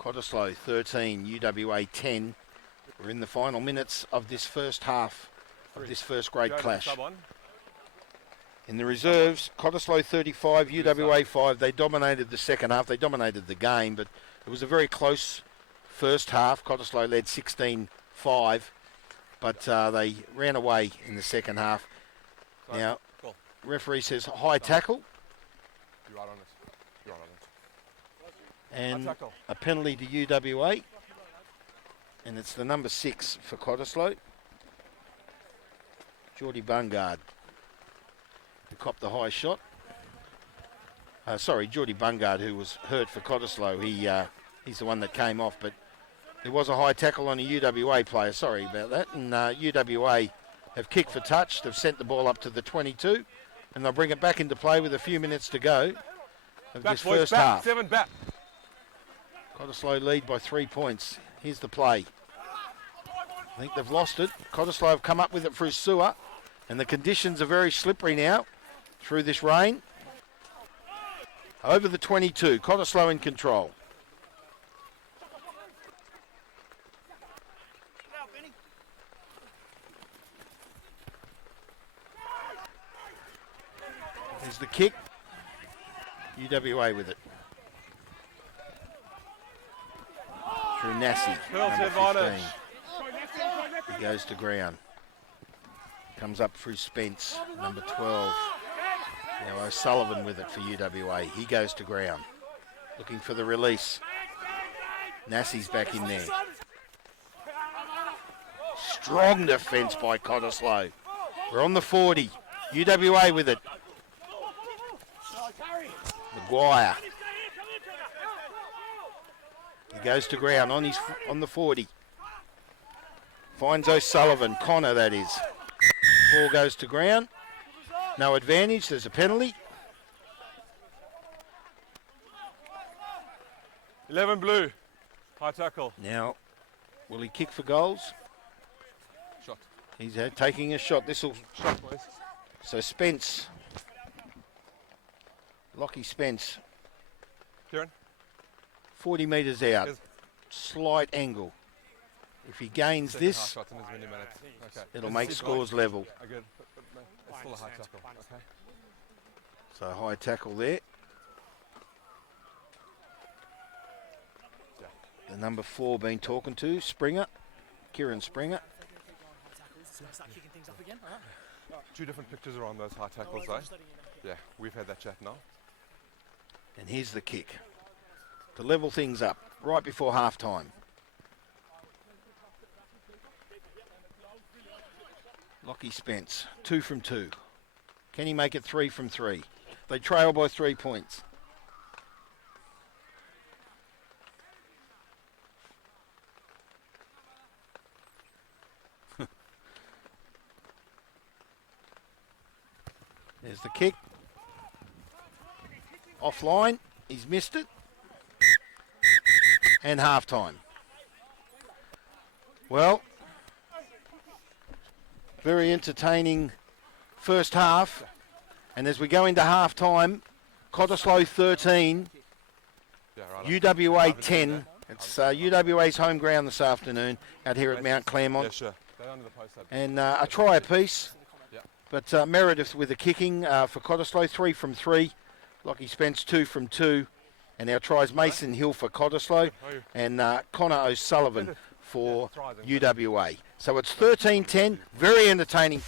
Cottesloe 13, UWA 10. We're in the final minutes of this first half of this first grade clash. In the reserves, Cottesloe 35, UWA 5. They dominated the second half. They dominated the game, but it was a very close first half. Cottesloe led 16-5, but they ran away in the second half. Now, referee says high tackle. You're right on it. And a penalty to UWA. And it's the number 6 for Cottesloe. Geordie Bungard, who copped the high shot. Geordie Bungard, who was hurt for Cottesloe. He's the one that came off, but there was a high tackle on a UWA player. Sorry about that. And UWA have kicked for touch. They've sent the ball up to the 22, and they'll bring it back into play with a few minutes to go of this first half. 7 back. Cottesloe lead by 3 points. Here's the play. I think they've lost it. Cottesloe have come up with it through Sewer, and the conditions are very slippery now through this rain. Over the 22, Cottesloe in control. Here's the kick. UWA with it. Through Nassi, Penalty number 15. advantage. He goes to ground. Comes up through Spence, number 12. Now O'Sullivan with it for UWA. He goes to ground. Looking for the release. Nassi's back in there. Strong defence by Cottesloe. We're on the 40. UWA with it. Maguire. He goes to ground on the 40. Finds O'Sullivan. Connor, that is. Ball goes to ground. No advantage. There's a penalty. 11 blue. High tackle. Now, will he kick for goals? Shot. He's taking a shot. This will. Shot, boys. So Spence. Lockie Spence. Kieran. 40 metres out. Yes. Slight angle. If he gains Second half this, shots in as many minutes. Okay. it'll This make is scores right. level. Good. But no, it's still a high tackle. Okay. So high tackle there. The number 4 being talking to, Springer. Kieran Springer. Start kicking things up again. Two different pictures are on those high tackles, though. Yeah, we've had that chat now. And here's the kick. To level things up, right before half time. Lockie Spence, 2 from 2. Can he make it 3 from 3? They trail by 3 points. There's the kick. Offline, he's missed it. And half time. Well, very entertaining first half. And as we go into half time, Cottesloe 13, Yeah, right. UWA 10. It's UWA's home ground this afternoon out here at Mount Yeah, Claremont. sure. They're under the post up. And a try apiece. Yeah. But Meredith with the kicking for Cottesloe, 3 from 3. Lockie Spence, 2 from 2. And our tries Mason Hill for Cottesloe and Connor O'Sullivan for UWA. So it's 13-10, very entertaining.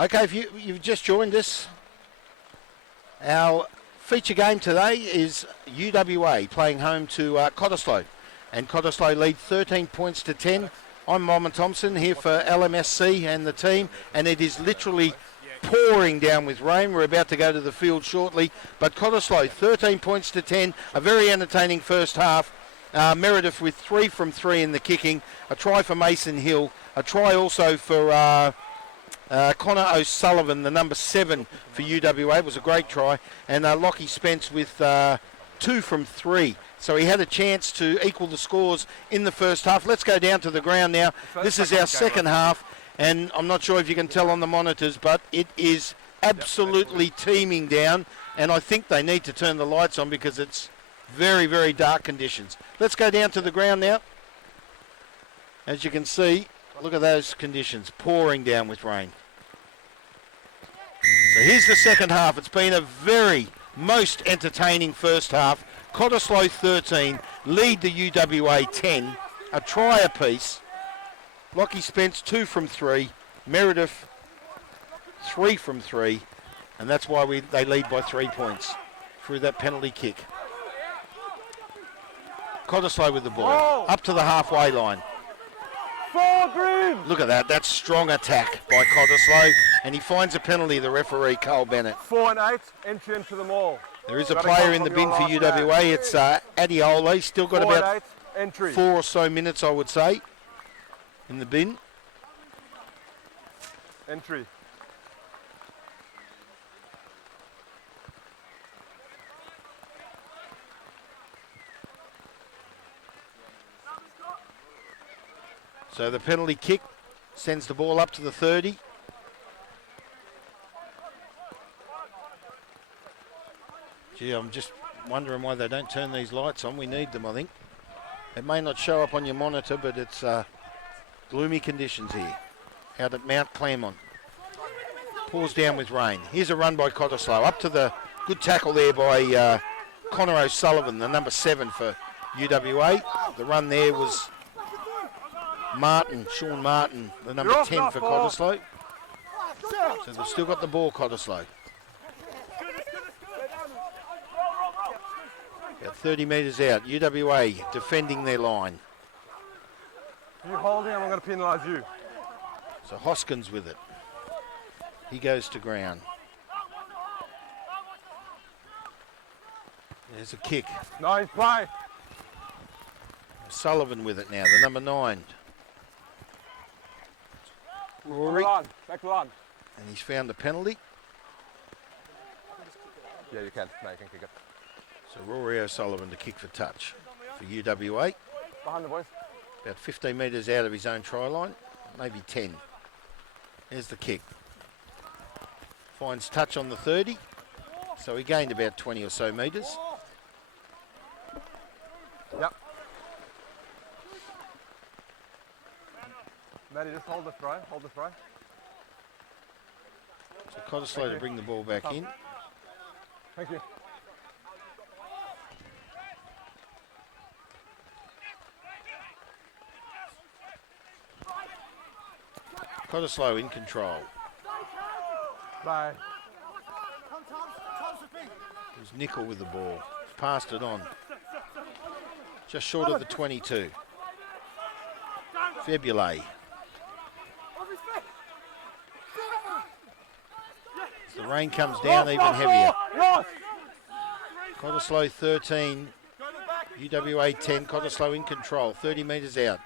Okay, if you've just joined us, our feature game today is UWA playing home to Cottesloe, and Cottesloe lead 13 points to 10. I'm Marvin Thompson here for LMSC and the team, and it is literally pouring down with rain. We're about to go to the field shortly, but Cottesloe 13 points to 10, a very entertaining first half. Meredith with 3 from 3 in the kicking, a try for Mason Hill, a try also for Connor O'Sullivan, the number 7 for UWA. It was a great try. And Lockie Spence with 2 from 3. So he had a chance to equal the scores in the first half. Let's go down to the ground now. This is our second half. And I'm not sure if you can tell on the monitors, but it is absolutely teeming down. And I think they need to turn the lights on because it's very, very dark conditions. Let's go down to the ground now. As you can see, look at those conditions, pouring down with rain. So here's the second half. It's been a very most entertaining first half. Cottesloe 13, lead the UWA 10, a try apiece. Lockie Spence 2 from 3, Meredith 3 from 3, and that's why they lead by 3 points through that penalty kick. Cottesloe with the ball, up to the halfway line. Look at that, that's strong attack by Cottesloe, and he finds a penalty, the referee, Carl Bennett. 4 and 8, entry into the maul. There is a player in the bin for UWA, it's Adiola, still got about 4 or so minutes, I would say, in the bin. Entry. So the penalty kick sends the ball up to the 30. Gee, I'm just wondering why they don't turn these lights on. We need them, I think. It may not show up on your monitor, but it's gloomy conditions here out at Mount Claremont. Pours down with rain. Here's a run by Cottesloe. Up to the good tackle there by Connor O'Sullivan, the number 7 for UWA. The run there was Sean Martin, the number 10 for Cottesloe. So they've still got the ball, Cottesloe. About 30 metres out. UWA defending their line. You hold him, I'm going to penalise you. So Hoskins with it. He goes to ground. There's a kick. Nice play. Sullivan with it now, the number 9. Rory. Back to line. And he's found a penalty. Yeah, you can. No, you can kick it. So Rory O'Sullivan to kick for touch for UWA. Behind the boys. About 15 metres out of his own try line, maybe 10. There's the kick. Finds touch on the 30, so he gained about 20 or so metres. Yep. Matty, just hold the throw. Hold the throw. So Cottesloe to bring the ball back in. Thank you. Cottesloe in control. Bye. It was Nickel with the ball. Passed it on. Just short of the 22. Febule. The rain comes down even heavier. Cottesloe 13, UWA 10, Cottesloe in control, 30 metres out.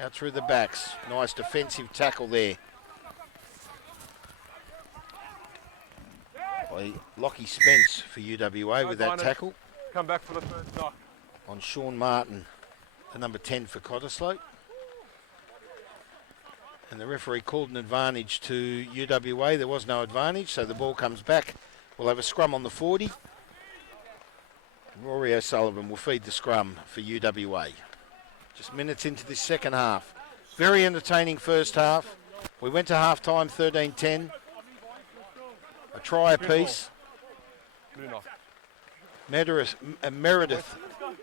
Out through the backs. Nice defensive tackle there by Lockie Spence for UWA with that tackle. Come back for the third knock. On Sean Martin, the number 10 for Cottesloe. And the referee called an advantage to UWA. There was no advantage, so the ball comes back. We'll have a scrum on the 40. Rory O'Sullivan will feed the scrum for UWA. Just minutes into this second half. Very entertaining first half. We went to half time 13-10. A try apiece. Really not. Meredith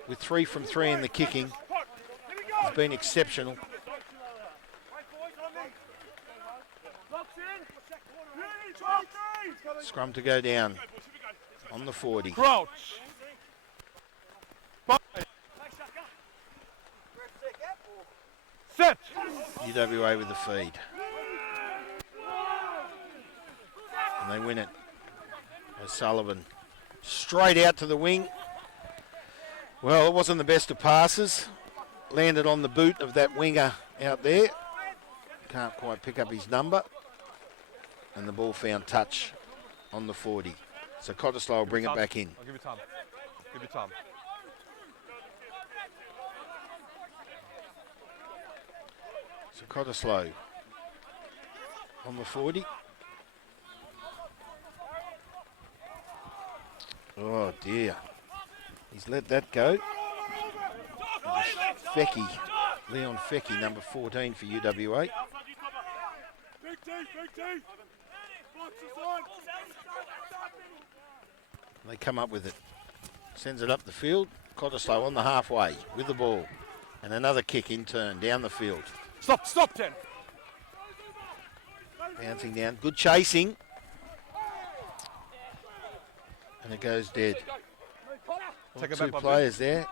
with 3 from 3 in the kicking has been exceptional. Scrum to go down on the 40. Crouch. Set. UWA with the feed. And they win it. O'Sullivan straight out to the wing. Well, it wasn't the best of passes. Landed on the boot of that winger out there. Can't quite pick up his number. And the ball found touch on the 40. So Cottesloe will bring it back in. I'll give you time. Give you time. So Cottesloe on the 40. Oh dear. He's let that go. Fecky, Leon Fecky, number 14 for UWA. They come up with it. Sends it up the field. Cottesloe on the halfway with the ball. And another kick in turn down the field. Stop, 10. Bouncing down. Good chasing. And it goes dead. Take it 2 back, Bob. players there.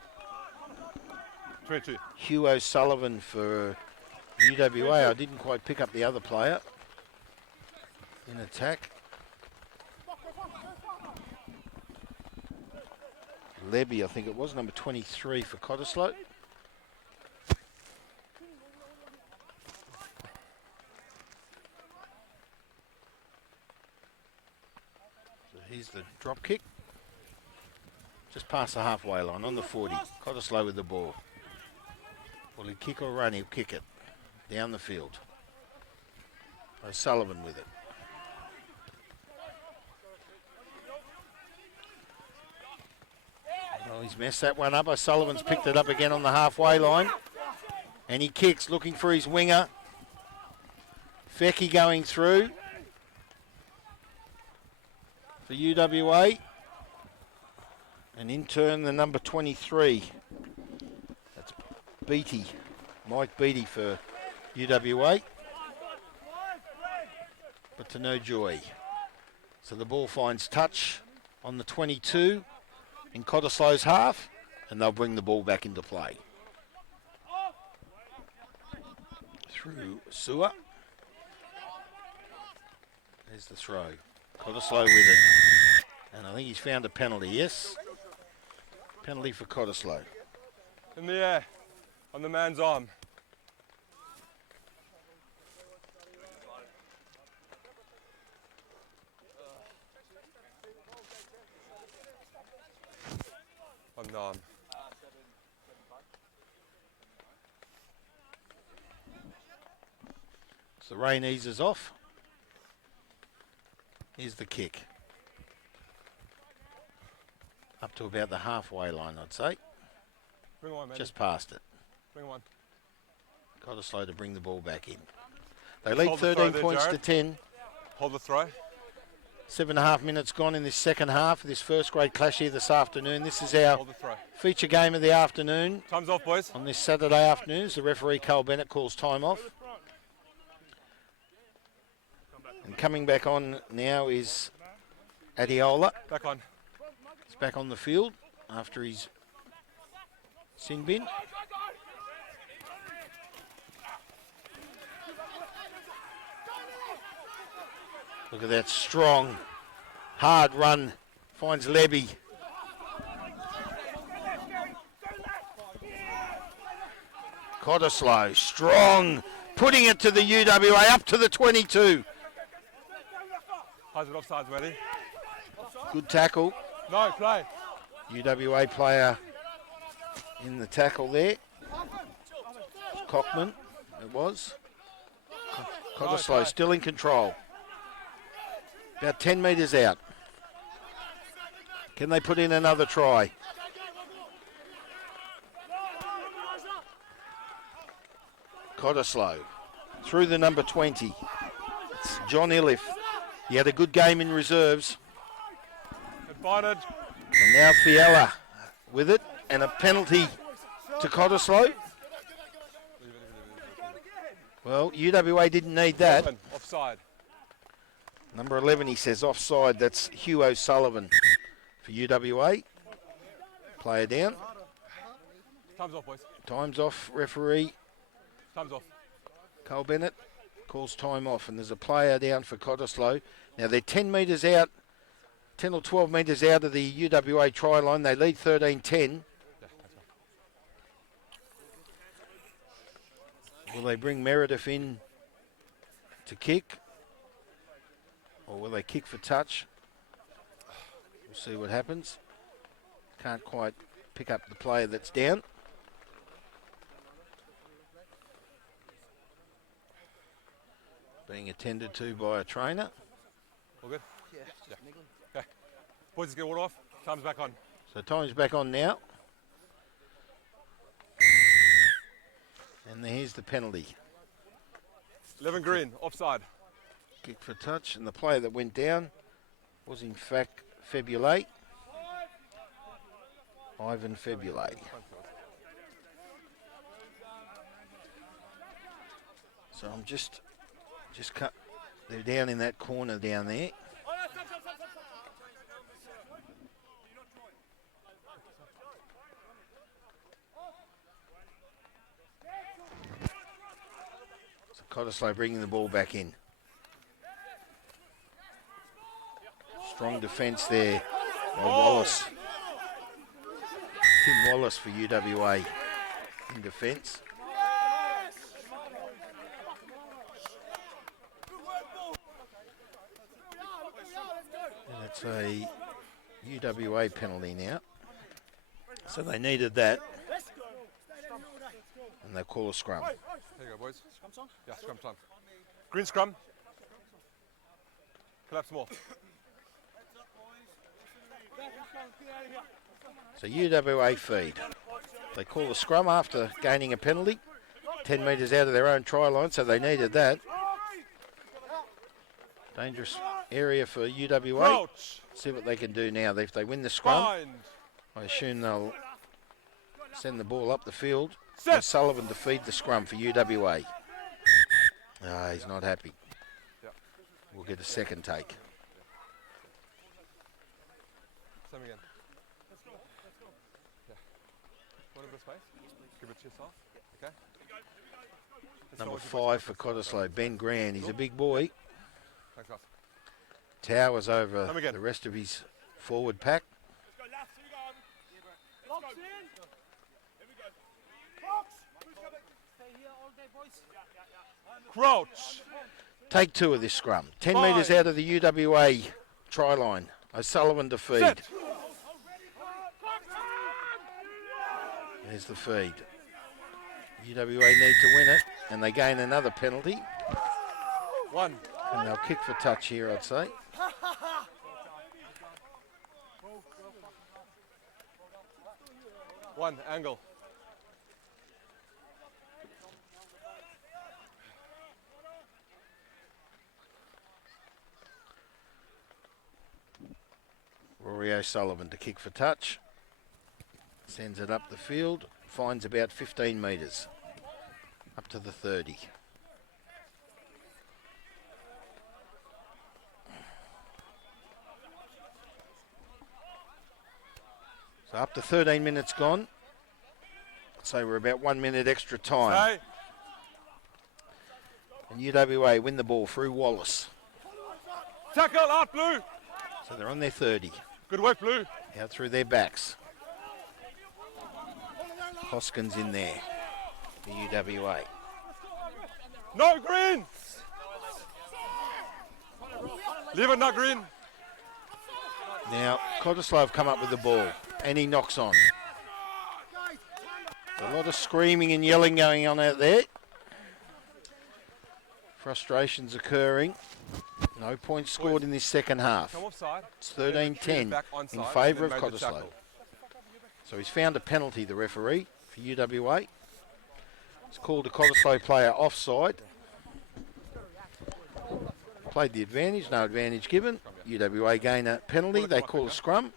22. Hugh O'Sullivan for UWA. I didn't quite pick up the other player in attack. Levy, I think it was, number 23 for Cottesloe. So here's the drop kick. Just past the halfway line on the 40. Cottesloe with the ball. Will he kick or run? He'll kick it down the field. O'Sullivan with it. Well, he's messed that one up. O'Sullivan's picked it up again on the halfway line. And he kicks, looking for his winger. Fecky going through for UWA. And in turn, the number 23. That's Beattie, Mike Beattie for UWA. But to no joy. So the ball finds touch on the 22 in Cottesloe's half, and they'll bring the ball back into play. Through Sewer. There's the throw. Cottesloe with it. And I think he's found a penalty, yes? Penalty for Cottesloe. In the air. On the man's arm. On the arm. So the rain eases off. Here's the kick. Up to about the halfway line, I'd say. Bring one, man. Just past it. Bring one. Cottesloe to bring the ball back in. They lead Hold the throw 13 there, points Jared. to 10. Hold the throw. 7.5 minutes gone in this second half of this first grade clash here this afternoon. This is our Hold the throw. feature game of the afternoon. Time's off, boys. On this Saturday afternoon, as the referee Cole Bennett calls time off. And coming back on now is Adiola. Back on. He's back on the field after his sin bin. Look at that strong, hard run. Finds Lebby. Cottesloe, strong, putting it to the UWA, up to the 22. How's it offsides, Matty? Good tackle. No, play. UWA player in the tackle there. Cockman, it was. Cottesloe still in control. About 10 metres out. Can they put in another try? Cottesloe through the number 20. It's John Illiff. He had a good game in reserves. Spotted. And now Fiala with it, and a penalty to Cottesloe. Well, UWA didn't need that. Offside. Number 11, he says offside. That's Hugh O'Sullivan for UWA. Player down. Time's off, boys. Time's off, referee. Time's off. Cole Bennett calls time off, and there's a player down for Cottesloe. Now they're 10 metres out, 10 or 12 metres out of the UWA try line. They lead 13-10. Will they bring Meredith in to kick? Or will they kick for touch? We'll see what happens. Can't quite pick up the player that's down. Being attended to by a trainer. All good? Yeah. Okay. Boys, let's get water off. Time's back on. So time's back on now. And here's the penalty. 11 green, offside. Kick for touch, and the player that went down was in fact Febulate. Ivan Febulate. So I'm just cut. They're down in that corner down there. So Cottesloe bringing the ball back in. Strong defence there by Wallace. Tim Wallace for UWA in defence. And it's a UWA penalty now. So they needed that. And they call a scrum. There you go, boys. Scrum time? Yeah, scrum time. Green scrum. Collapse more. So UWA feed. They call a scrum after gaining a penalty. 10 metres out of their own try line, so they needed that. Dangerous area for UWA. Crouch. See what they can do now. If they win the scrum, Bind. I assume they'll send the ball up the field. Set. And Sullivan to feed the scrum for UWA. Ah, he's not happy. Yep. We'll get a second take. Same again. Yeah. Want a bit of space? Give it to yourself. Okay. Let's Number start with 5 for Cottesloe, Ben Grand. He's a big boy. Thanks, guys. Towers over Come again. the rest of his forward pack. Crouch. Take 2 of this scrum. 10 Five. metres out of the UWA try line. O'Sullivan to feed. Set. There's the feed. UWA need to win it, and they gain another penalty. 1. And they'll kick for touch here, I'd say. One angle. Rory O'Sullivan to kick for touch. Sends it up the field. Finds about 15 metres. Up to the 30. So up to 13 minutes gone. So we're about 1 minute extra time. Hey. And UWA win the ball through Wallace. Tackle out, Blue. So they're on their 30. Good work, Blue. Out through their backs. Hoskins in there for UWA. No green. Leave it, not green. Now, Cottesloe have come up with the ball, and he knocks on. A lot of screaming and yelling going on out there. Frustrations occurring. No points scored in this second half. Come offside. It's 13-10 Back in onside, favour and of then made the Cottesloe. tackle. So he's found a penalty, the referee, for UWA. It's called a Cottesloe player offside. Played the advantage, no advantage given. UWA gain a penalty, they call a scrum.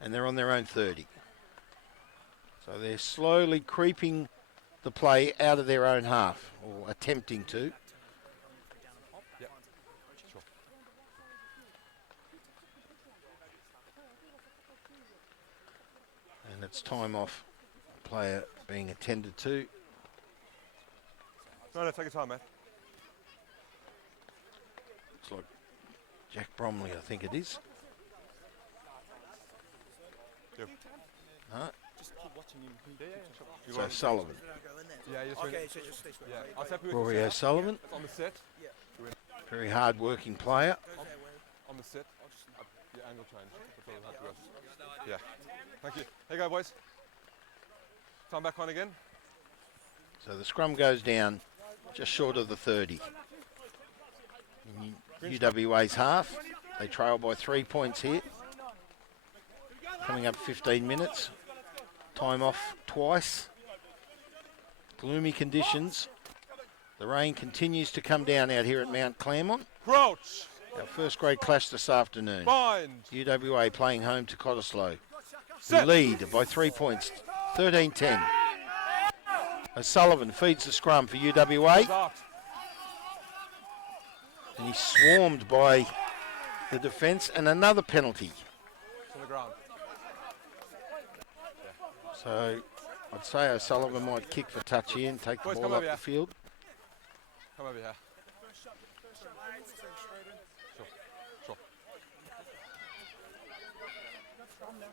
And they're on their own 30. So they're slowly creeping the play out of their own half, or attempting to. Yep. Sure. And it's time off. Player being attended to. No, take your time, mate. It's like Jack Bromley, I think it is. Yep. No, Just keep watching him. You so want- Sullivan. Yeah, you're Okay, so just stay straight. Yeah, I was happy with Rory the set. O'Sullivan, On the set. very hard-working player. On the set. The angle change. That's all I have to go. Yeah. Thank you. Here you go, boys. Time back on again. So the scrum goes down just short of the 30. In UWA's half, they trail by 3 points here. Coming up 15 minutes. Time off twice. Gloomy conditions. The rain continues to come down out here at Mount Claremont. Crouch. Our first grade clash this afternoon. Bind. UWA playing home to Cottesloe. Set. Lead by 3 points, 13-10. O'Sullivan feeds the scrum for UWA, Out. and he's swarmed by the defence, and another penalty. It's on the ground. So I'd say O'Sullivan might kick for touch here and take the Boys, ball come up over the here. field. Come over here. Sure. Sure.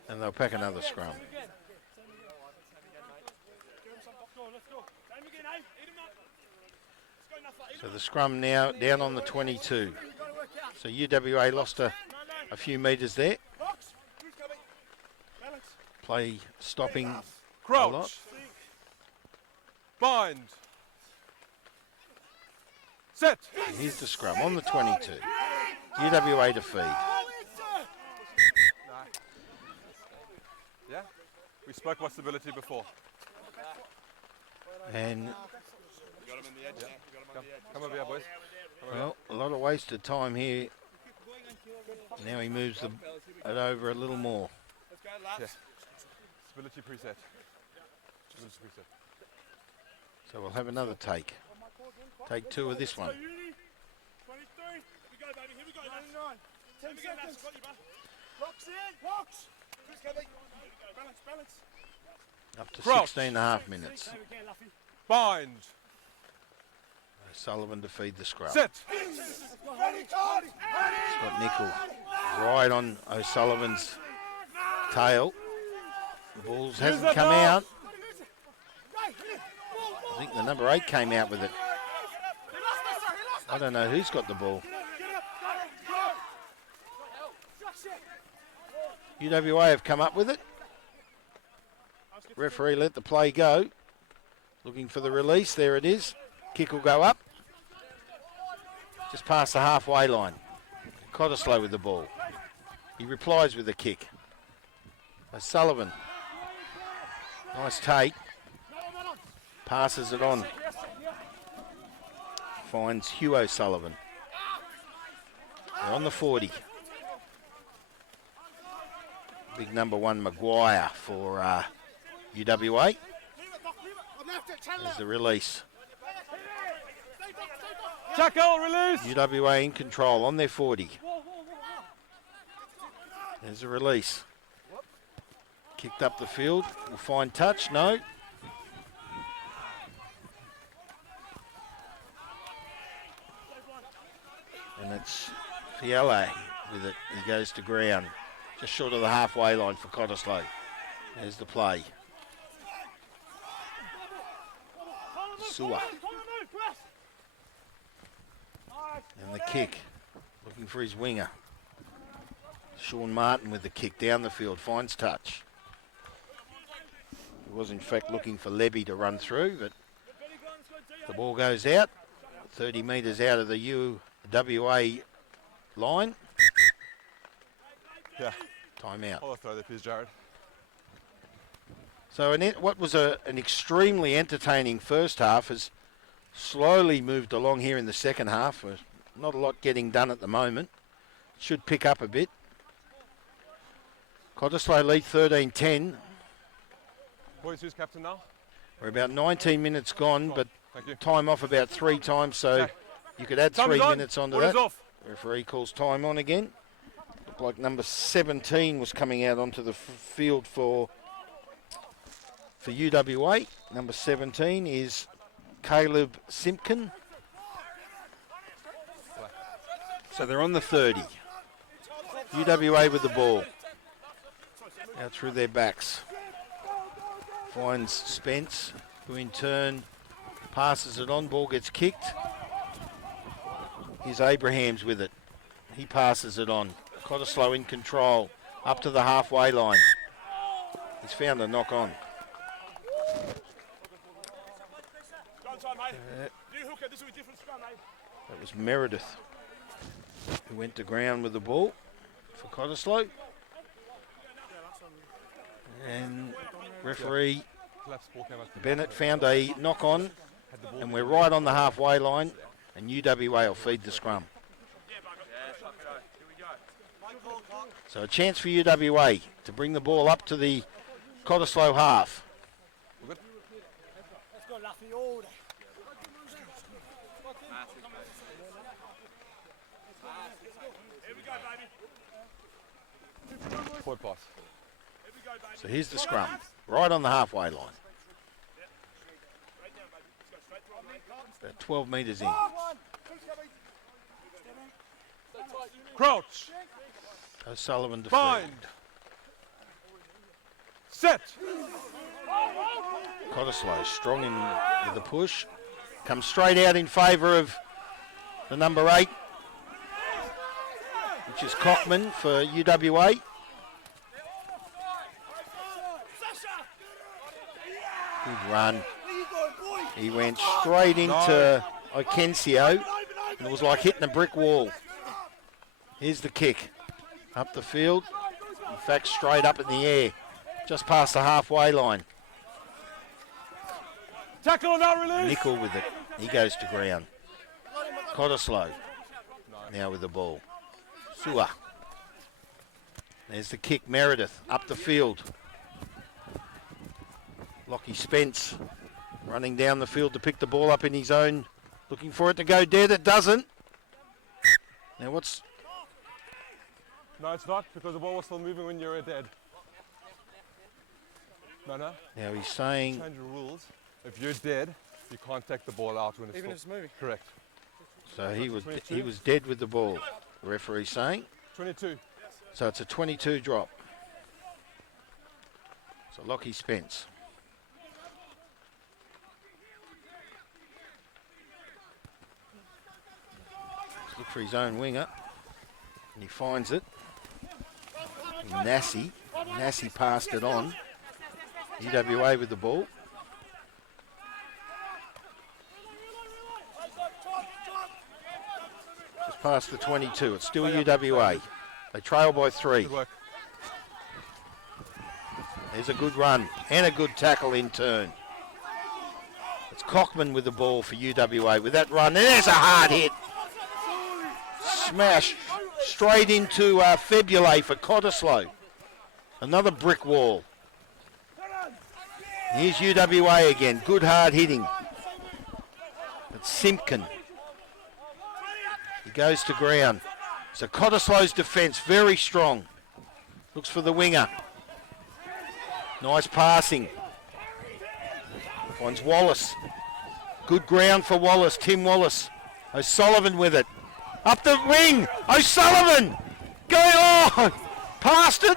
And they'll pack another scrum. So the scrum now down on the 22. So UWA lost a few metres there. Play stopping a lot. Crouch. Bind. Set. Here's the scrum on the 22. UWA to feed. Yeah? We spoke about stability before. And Come over here, boys. well, a lot of wasted time here. Now he moves it over a little more. Yeah. Stability preset. Stability preset. So we'll have another take. Take two of this one. 23. Here we go, baby. Here we go, lads. 10 seconds. Rocks in. Rocks. Balance, balance. Up to Crouch. 16 and a half minutes. There we go, Luffy. Bind. Sullivan to feed the scrum. Set. Scott Nickel right on O'Sullivan's tail. The balls hasn't come out. I think the number 8 came out with it. I don't know who's got the ball. UWA have come up with it. Referee let the play go. Looking for the release. There it is. Kick will go up. Just past the halfway line. Cottesloe with the ball. He replies with a kick. O'Sullivan. Nice take. Passes it on. Finds Hugh O'Sullivan. They're on the 40. Big number 1 Maguire for UWA. There's the release. Tackle, release. UWA in control on their 40. There's a release. Kicked up the field. Will find touch. No. And it's Fiala with it. He goes to ground. Just short of the halfway line for Cottesloe. There's the play. Sua. And the kick. Looking for his winger. Sean Martin with the kick down the field. Finds touch. He was in fact looking for Levy to run through, but the ball goes out. 30 metres out of the UWA line. Yeah. Time out. I'll throw there, please, Jared. So what was an extremely entertaining first half has slowly moved along here in the second half. There's not a lot getting done at the moment. Should pick up a bit. Cottesloe lead 13-10. Boys, who's captain now? We're about 19 minutes gone, but Thank you. time off about 3 times, so Okay. you could add Time 3 is on. minutes onto Ball is that. off. Referee calls time on again. Looked like number 17 was coming out onto the field for UWA. Number 17 is Caleb Simpkin. So they're on the 30. UWA with the ball. Out through their backs. Finds Spence, who in turn passes it on. Ball gets kicked. Here's Abrahams with it. He passes it on. Cottesloe in control. Up to the halfway line. He's found a knock on. That was Meredith, who went to ground with the ball for Cottesloe. And referee Collapse ball came out. Bennett found a knock on, and we're right on the halfway line, and UWA will feed the scrum. So a chance for UWA to bring the ball up to the Cottesloe half. Let's go, Laffy, all day. Here we go, baby. Forward pass. So here's the scrum, right on the halfway line. About 12 metres in. Crouch. O'Sullivan Bind. defended. Set. Cottesloe strong in with the push. Comes straight out in favour of the number 8, which is Cockman for UWA. Good run. He went straight into Ikensio, and it was like hitting a brick wall. Here's the kick. Up the field. In fact, straight up in the air. Just past the halfway line. Tackle, now release. Nickel with it. He goes to ground. Cottesloe now with the ball. Sua. There's the kick. Meredith up the field. Lockie Spence running down the field to pick the ball up in his own. Looking for it to go dead. It doesn't. Now what's... No, it's not, because the ball was still moving when you were dead. No. Now he's saying... Change the rules. If you're dead, you can't take the ball out when it's Even if still... it's moving. Correct. So he was dead with the ball. The referee saying. 22. So it's a 22 drop. So Lockie Spence. Let's look for his own winger. And he finds it. Nassi passed it on. UWA with the ball. Just past the 22. It's still UWA. They trail by 3. Good work. There's a good run and a good tackle in turn. It's Cockman with the ball for UWA with that run. And there's a hard hit. Smashed straight into Febule for Cottesloe. Another brick wall. Here's UWA again. Good hard hitting. It's Simpkin. He goes to ground. So Cottesloe's defence very strong. Looks for the winger. Nice passing. Finds Wallace. Good ground for Wallace. Tim Wallace. O'Sullivan with it. Up the wing. O'Sullivan. Going on. Past it.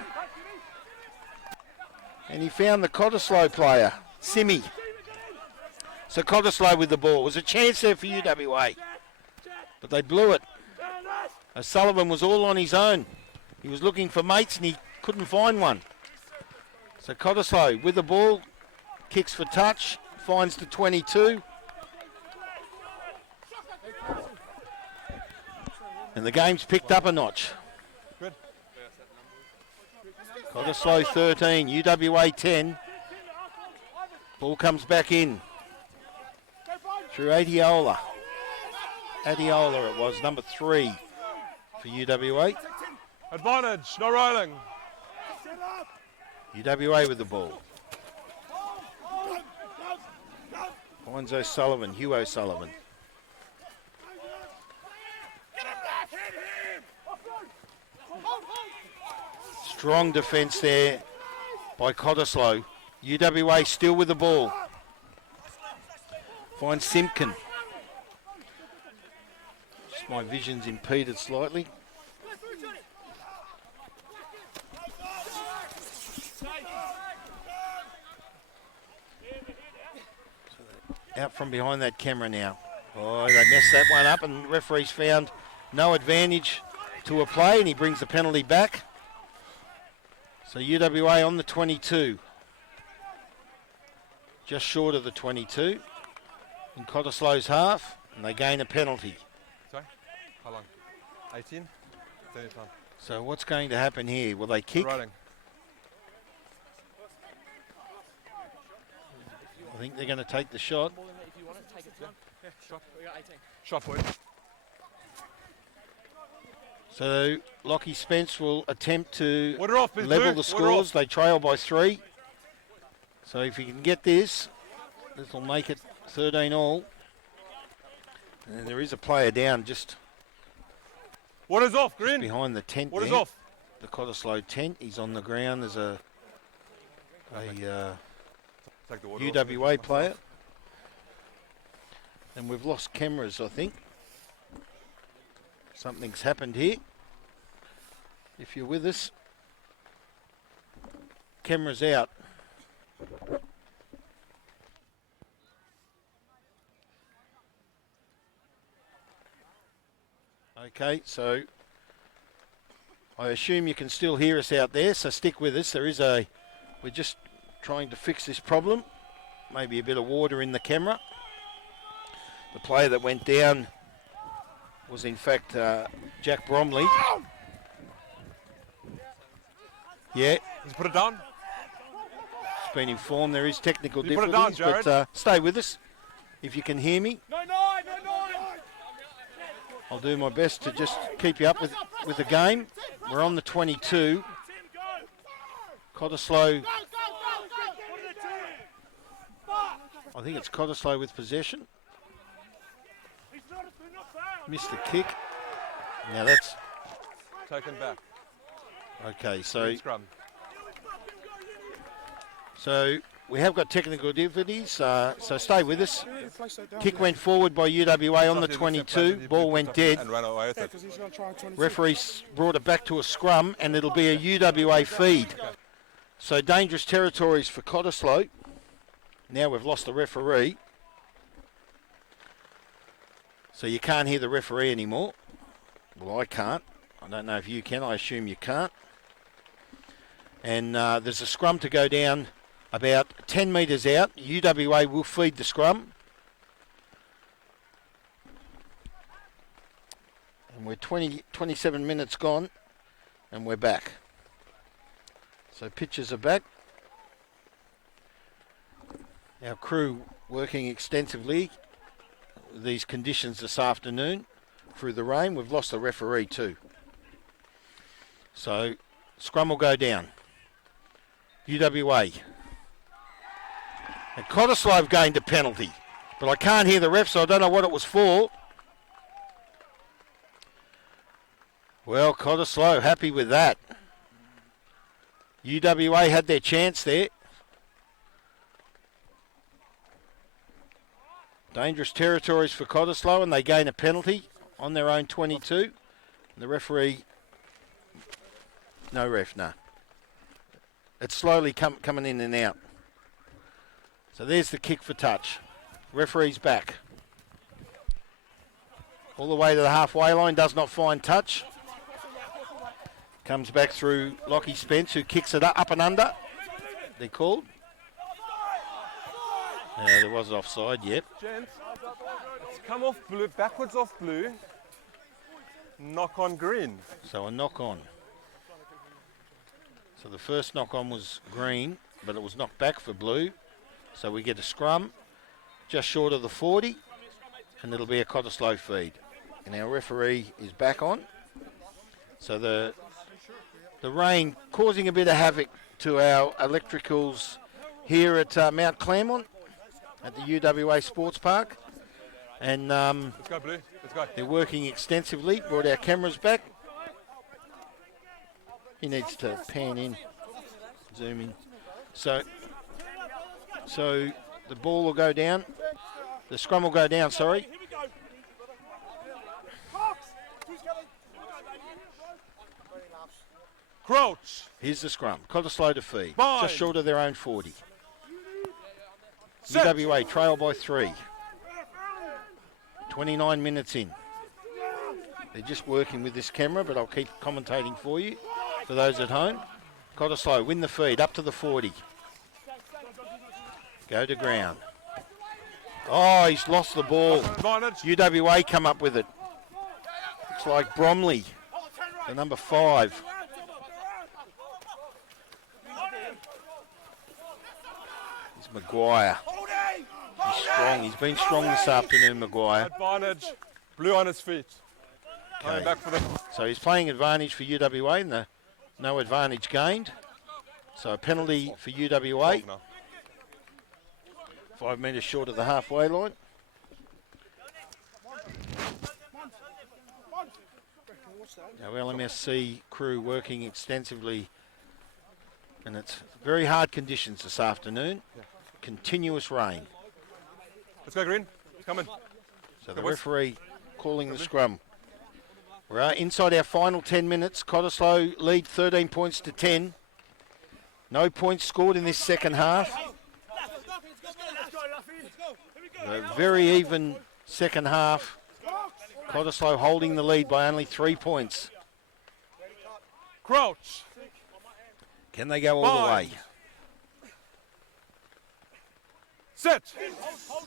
And he found the Cottesloe player. Simi. So Cottesloe with the ball. It was a chance there for UWA. But they blew it. O'Sullivan was all on his own. He was looking for mates and he couldn't find one. So Cottesloe with the ball, kicks for touch, finds the 22. And the game's picked up a notch. Good. Cottesloe 13, UWA 10. Ball comes back in. Through Adiola. Adiola it was, number 3 for UWA. Advantage, no rolling. UWA with the ball. Finds O'Sullivan, Hugh O'Sullivan. Strong defence there by Cottesloe. UWA still with the ball. Finds Simpkin. Just my vision's impeded slightly. Out from behind that camera now. Oh, they messed that one up, and referee's found no advantage to a play, and he brings the penalty back. So UWA on the 22. Just short of the 22 in Cottesloe's half, and they gain a penalty. Sorry? How long? 18? It's any time. So what's going to happen here? Will they kick? Riding. I think they're going to take the shot. Yeah, shot. Shot for it. So Lockie Spence will attempt to Water off, level the scores. They trail by 3. So if he can get this, this will make it 13 all. And there is a player down just Water's off, Green. behind the tent Water's there. off. The Cottesloe tent. He's on the ground. There's a Take the water UWA off. player. And we've lost cameras, I think. Something's happened here. If you're with us, cameras out. Okay, so I assume you can still hear us out there, so stick with us. We're just trying to fix this problem. Maybe a bit of water in the camera. The player that went down was in fact Jack Bromley. Yeah, Just put it down. it's been informed there is technical You put it down, difficulties, but stay with us if you can hear me. No, I'll do my best to just keep you up with the game. We're on the 22. Cottesloe, I think it's Cottesloe with possession. Missed the kick. Now that's Taken back. okay. Green scrum. So we have got technical difficulties. So stay with us. Kick went forward by UWA on the 22. Ball went dead. And ran away with it. Referee brought it back to a scrum, and it'll be a UWA feed. So dangerous territories for Cottesloe. Now we've lost the referee. So you can't hear the referee anymore. Well, I can't. I don't know if you can. I assume you can't. And there's a scrum to go down about 10 metres out. UWA will feed the scrum. And we're 27 minutes gone, and we're back. So pitchers are back. Our crew working extensively with these conditions this afternoon through the rain. We've lost the referee too. So scrum will go down. UWA. And Cottesloe have gained a penalty, but I can't hear the ref, so I don't know what it was for. Well, Cottesloe happy with that. UWA had their chance there. Dangerous territories for Cottesloe, and they gain a penalty on their own 22. And the referee, no ref, no. It's slowly coming in and out. So there's the kick for touch. Referee's back. All the way to the halfway line, does not find touch. Comes back through Lockie Spence, who kicks it up and under. They're called. Yeah, there was offside, yep. Gents, it's come off blue, backwards off blue. Knock on green. So a knock on. So the first knock on was green, but it was knocked back for blue. So we get a scrum just short of the 40, and it'll be a Cottesloe feed. And our referee is back on. So the The rain causing a bit of havoc to our electricals here at Mount Claremont at the UWA Sports Park. And Let's go, Blue. Let's go. they're working extensively. Brought our cameras back. He needs to pan in, zoom in. So the ball will go down. The scrum will go down, sorry. Here we go. Cox. Who's coming? Crouch. Here's the scrum. Cottesloe to feed. Bind. Just short of their own 40. Set. UWA trail by 3. 29 minutes in. They're just working with this camera, but I'll keep commentating for you, for those at home. Cottesloe win the feed up to the 40. Go to ground. Oh, he's lost the ball. Advantage. UWA come up with it. Looks like Bromley, the number 5. He's Maguire. He's strong. He's been strong this afternoon, Maguire. Advantage. Blue on his feet. Coming Okay. back for the... So he's playing advantage for UWA and no advantage gained. So a penalty for UWA. now. 5 metres short of the halfway line. Our LMSC crew working extensively, and it's very hard conditions this afternoon. Continuous rain. Let's go, Green. It's coming. So the referee calling the scrum. We're inside our final 10 minutes. Cottesloe lead 13 points to 10. No points scored in this second half. A very even second half. Cottesloe holding the lead by only 3 points. Crouch. Can they go all the way? Bind. Set.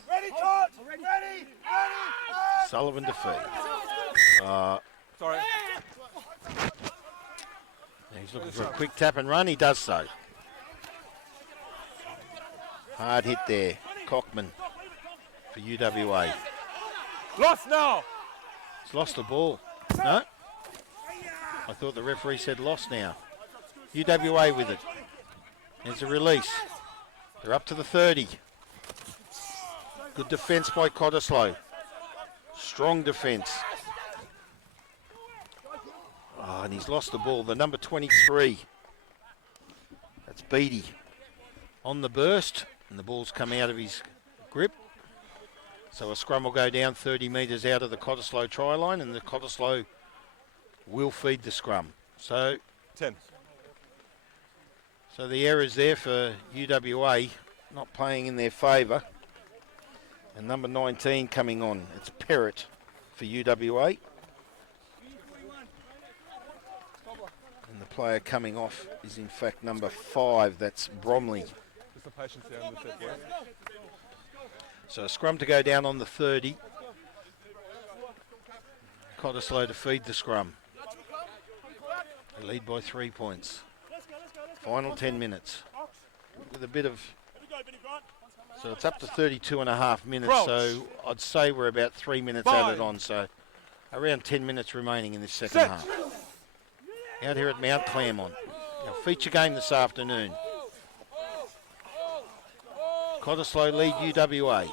Ready, Todd. Ready. Sullivan to feed. Sorry. He's looking for a quick tap and run. He does so. Hard hit there. Cockman for UWA. Lost now. He's lost the ball. No? I thought the referee said lost now. UWA with it. There's a release. They're up to the 30. Good defence by Cottesloe. Strong defence. Oh, and he's lost the ball. The number 23. That's Beattie. On the burst, and the ball's come out of his grip. So a scrum will go down 30 metres out of the Cottesloe try line, and the Cottesloe will feed the scrum. So 10. the errors there for UWA, not playing in their favour. And number 19 coming on. It's Perrott for UWA. And the player coming off is in fact number 5. That's Bromley. Just some patience here on the set, boys. So a scrum to go down on the 30. Cottesloe to feed the scrum. They lead by 3 points. Final 10 minutes. With a bit of... So it's up to 32 and a half minutes. Crouch. So I'd say we're about 3 minutes Bind. added on. So around 10 minutes remaining in this second Set. half. Out here at Mount Claremont. Our feature game this afternoon. Cottesloe lead UWA.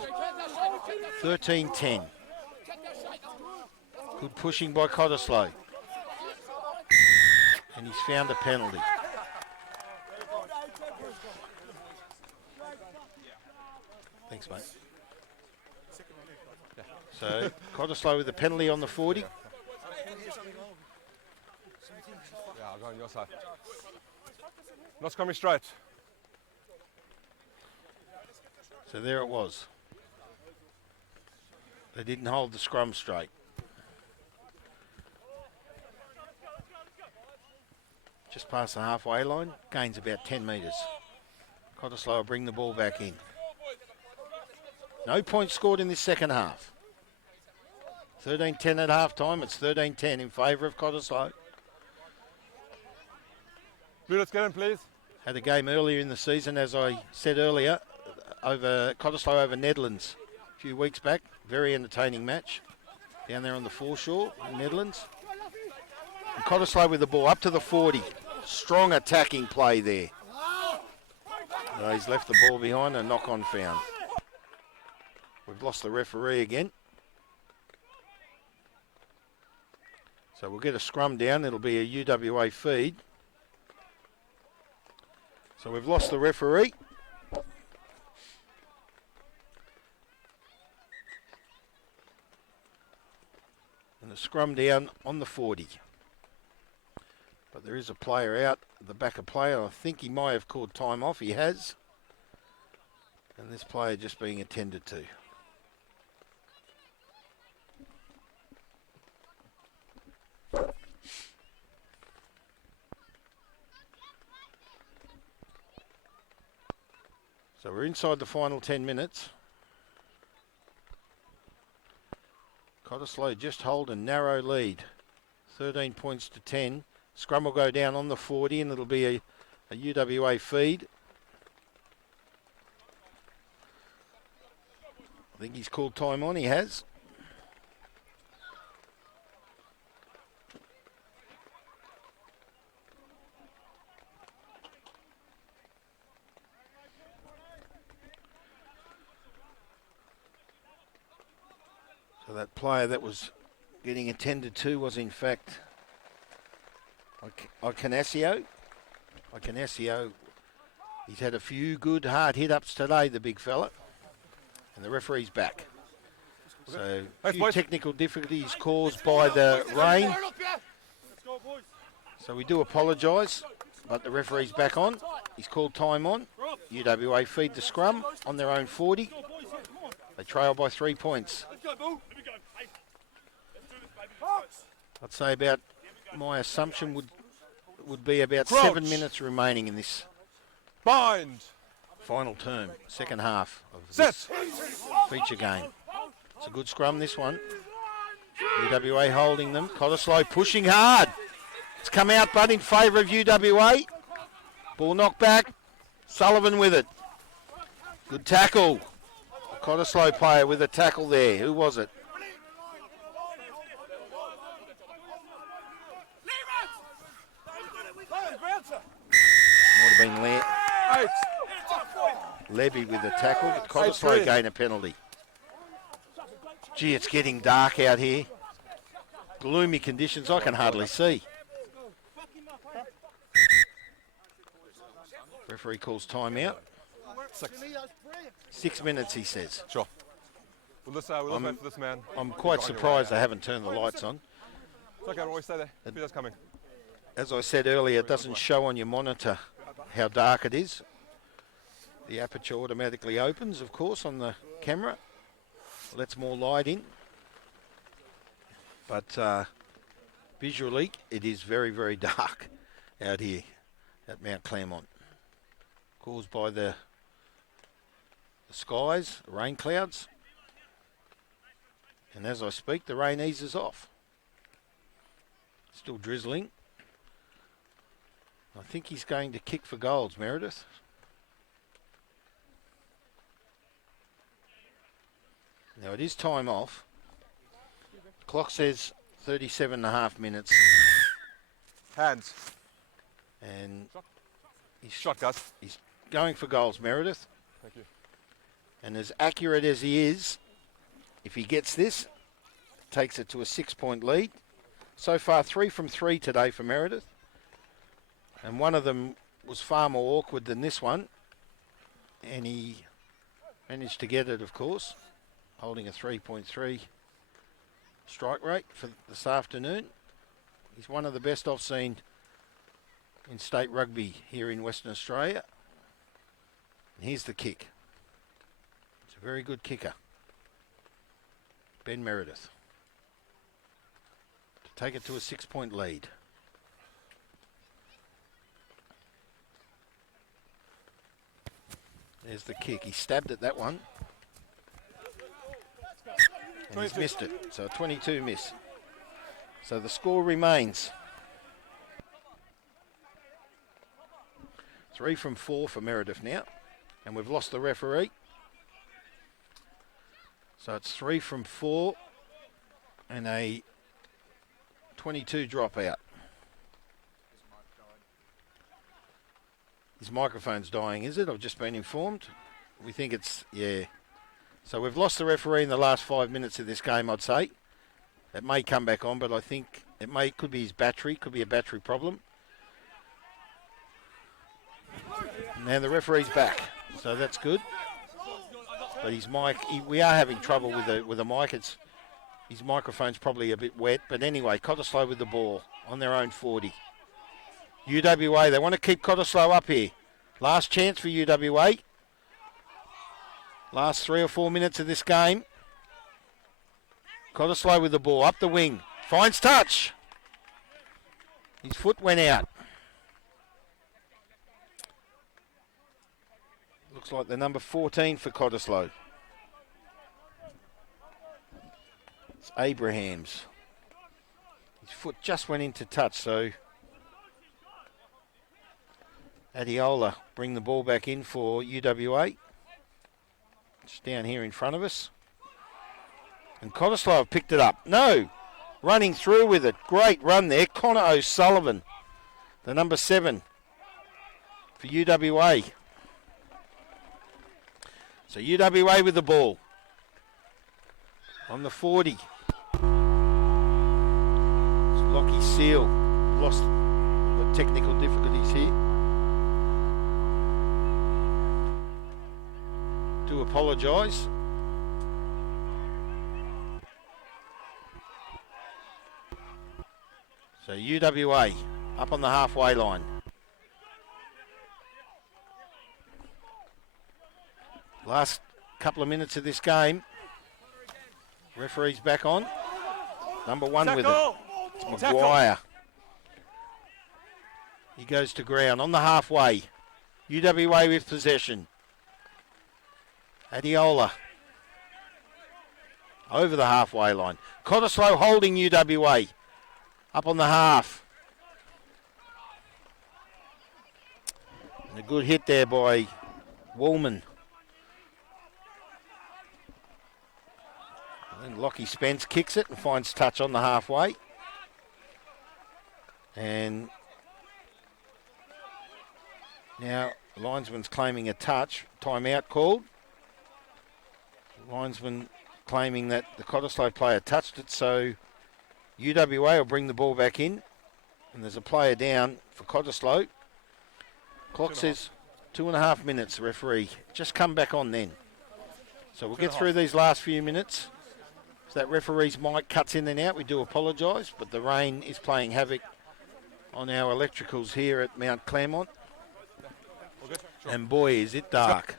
13-10. Good pushing by Cottesloe. And he's found a penalty. Thanks, mate. So Cottesloe with a penalty on the 40. Yeah, I'll go on your side. Not coming straight. So there it was. They didn't hold the scrum straight. Just past the halfway line, gains about 10 metres. Cottesloe will bring the ball back in. No points scored in this second half. 13-10 at half time. It's 13-10 in favour of Cottesloe. Blue, let's get him, please. Had a game earlier in the season, as I said earlier, over Cottesloe over Netherlands a few weeks back. Very entertaining match down there on the foreshore in Netherlands. And Cottesloe with the ball up to the 40. Strong attacking play there. He's left the ball behind, a knock-on found. We've lost the referee again. So we'll get a scrum down. It'll be a UWA feed. So we've lost the referee. And a scrum down on the 40. But there is a player out, the backer player. I think he might have called time off. He has. And this player just being attended to. So we're inside the final 10 minutes. Cottesloe just hold a narrow lead. 13 points to 10. Scrum will go down on the 40 and it'll be a UWA feed. I think he's called time on, he has. So that player that was getting attended to was in fact Cottesloe. He's had a few good hard hit-ups today, the big fella. And the referee's back. So a few technical difficulties caused by the rain. So we do apologise, but the referee's back on. He's called time on. UWA feed the scrum on their own 40. They trail by 3 points. I'd say about, my assumption would be about 7 minutes remaining in this final term, second half of this feature game. It's a good scrum, this one. UWA holding them. Cottesloe pushing hard. It's come out, but in favour of UWA. Ball knocked back. Sullivan with it. Good tackle. A Cottesloe player with a tackle there. Who was it? Might have been Levy with a tackle, but Cottesloe gain a penalty. Gee, it's getting dark out here. Gloomy conditions, I can hardly see. Referee calls time out. 6 minutes, he says. Sure. We'll wait for this man. I'm quite surprised they haven't turned the lights on. It's okay, always stay there. Peter's coming. As I said earlier, it doesn't show on your monitor how dark it is. The aperture automatically opens, of course, on the camera. Lets more light in. But visually, it is very, very dark out here at Mount Claremont. Caused by the skies, rain clouds. And as I speak, the rain eases off. Still drizzling. I think he's going to kick for goals, Meredith. Now it is time off. Clock says 37.5 minutes. Hands. And he's Shot, Gus. He's going for goals, Meredith. Thank you. And as accurate as he is, if he gets this, takes it to a 6-point lead. So far, 3 from 3 today for Meredith. And one of them was far more awkward than this one. And he managed to get it, of course, holding a 3.3 strike rate for this afternoon. He's one of the best I've seen in state rugby here in Western Australia. And here's the kick. It's a very good kicker. Ben Meredith. To take it to a 6-point lead. There's the kick. He stabbed at that one. And he's missed it. So a 22 miss. So the score remains 3 from 4 for Meredith now. And we've lost the referee. So it's 3 from 4 and a 22 dropout. His microphone's dying, is it? I've just been informed. We think it's, yeah. So we've lost the referee in the last 5 minutes of this game, I'd say. It may come back on, but I think could be his battery, could be a battery problem. Now the referee's back, so that's good. But his mic, we are having trouble with the mic. His microphone's probably a bit wet, but anyway, Cottesloe with the ball on their own 40. UWA, they want to keep Cottesloe up here. Last chance for UWA. Last 3 or 4 minutes of this game. Cottesloe with the ball, up the wing. Finds touch. His foot went out. Looks like the number 14 for Cottesloe. It's Abrahams. His foot just went into touch, so Adiola bring the ball back in for UWA. It's down here in front of us. And Cottesloe have picked it up. No! Running through with it. Great run there. Connor O'Sullivan, the number 7 for UWA. So UWA with the ball. On the 40. It's Lockie Seal. Lost the technical difficulties here. Do apologise. So UWA up on the halfway line. Last couple of minutes of this game. Referee's back on. Number 1 with it. It's Maguire. He goes to ground on the halfway. UWA with possession. Adiola. Over the halfway line. Cottesloe holding UWA. Up on the half. And a good hit there by Woolman. And Lockie Spence kicks it and finds touch on the halfway. And now linesman's claiming a touch. Timeout called. Linesman claiming that the Cottesloe player touched it, so UWA will bring the ball back in. And there's a player down for Cottesloe. Clock says 2.5 minutes, referee. Just come back on then. So we'll get through these last few minutes. So that referee's mic cuts in and out. We do apologise, but the rain is playing havoc on our electricals here at Mount Claremont. And boy, is it dark.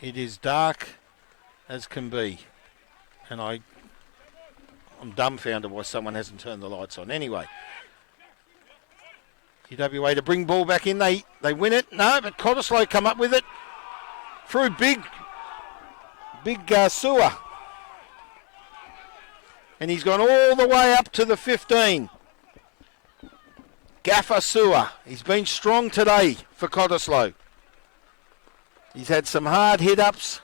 It is dark as can be. And I'm dumbfounded why someone hasn't turned the lights on. Anyway, UWA to bring ball back in. They win it. No, but Cottesloe come up with it. Through big Sewer. And he's gone all the way up to the 15. Gaffer Sewer. He's been strong today for Cottesloe. He's had some hard hit-ups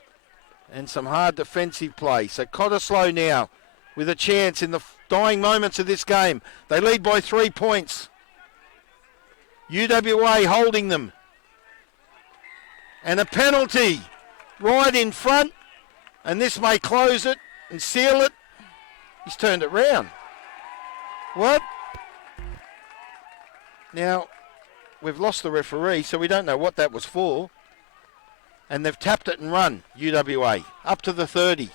and some hard defensive play. So Cottesloe now with a chance in the dying moments of this game. They lead by 3 points. UWA holding them. And a penalty right in front. And this may close it and seal it. He's turned it round. What? Now, we've lost the referee, so we don't know what that was for. And they've tapped it and run, UWA, up to the 30.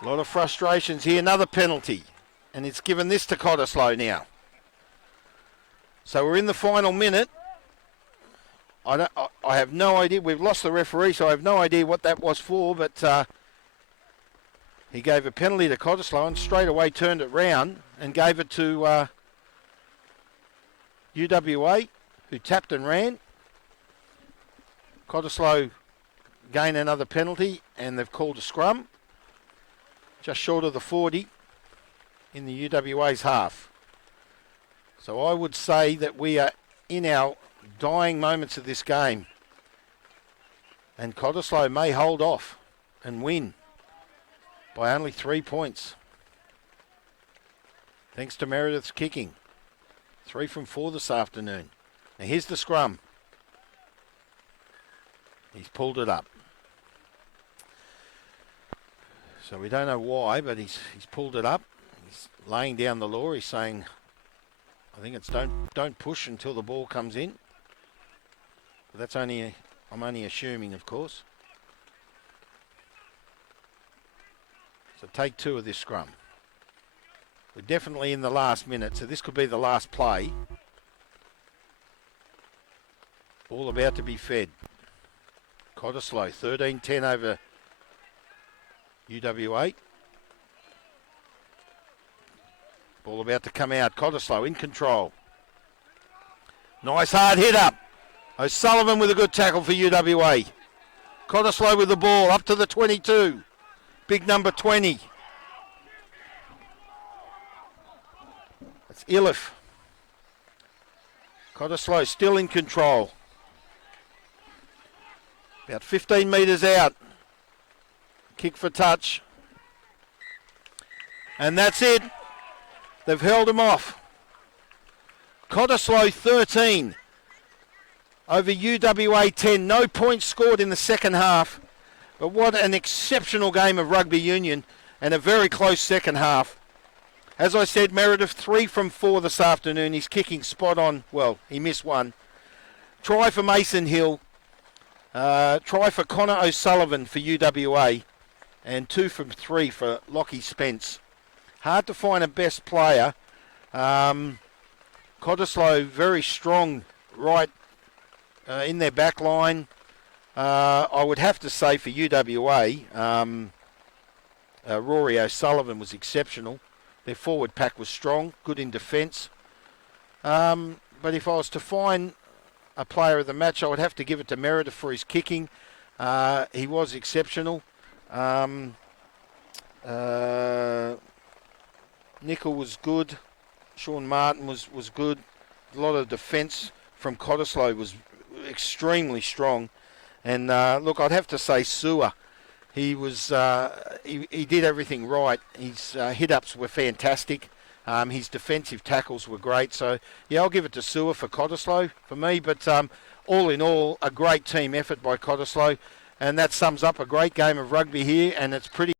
A lot of frustrations here. Another penalty. And it's given this to Cottesloe now. So we're in the final minute. I have no idea. We've lost the referee, so I have no idea what that was for. But he gave a penalty to Cottesloe and straight away turned it round and gave it to UWA, who tapped and ran. Cottesloe gain another penalty, and they've called a scrum. Just short of the 40 in the UWA's half. So I would say that we are in our dying moments of this game. And Cottesloe may hold off and win by only 3 points. thanks to Meredith's kicking. 3 from 4 this afternoon. Now here's the scrum. He's pulled it up. So we don't know why, but he's pulled it up. He's laying down the law. He's saying, I think it's don't push until the ball comes in. But that's I'm only assuming, of course. So take 2 of this scrum. We're definitely in the last minute, so this could be the last play. Ball about to be fed. Cottesloe, 13-10 over UWA. Ball about to come out. Cottesloe in control. Nice hard hit up. O'Sullivan with a good tackle for UWA. Cottesloe with the ball up to the 22. Big number 20. That's Ilif. Cottesloe still in control. About 15 metres out. Kick for touch. And that's it. They've held him off. Cottesloe 13 over UWA 10. No points scored in the second half. But what an exceptional game of rugby union and a very close second half. As I said, Meredith 3 from 4 this afternoon. He's kicking spot on. Well, he missed one. Try for Mason Hill. Try for Connor O'Sullivan for UWA. And 2 from 3 for Lockie Spence. Hard to find a best player. Cottesloe very strong right in their back line. I would have to say for UWA, Rory O'Sullivan was exceptional. Their forward pack was strong, good in defence. But if I was to find a player of the match, I would have to give it to Meredith for his kicking. He was exceptional. Nickel was good. Sean Martin was good. A lot of defence from Cottesloe was extremely strong. And look, I'd have to say Sewer. He was he did everything right. His hit-ups were fantastic. His defensive tackles were great. So, yeah, I'll give it to Sewer for Cottesloe for me. But all in all, a great team effort by Cottesloe. And that sums up a great game of rugby here. And it's pretty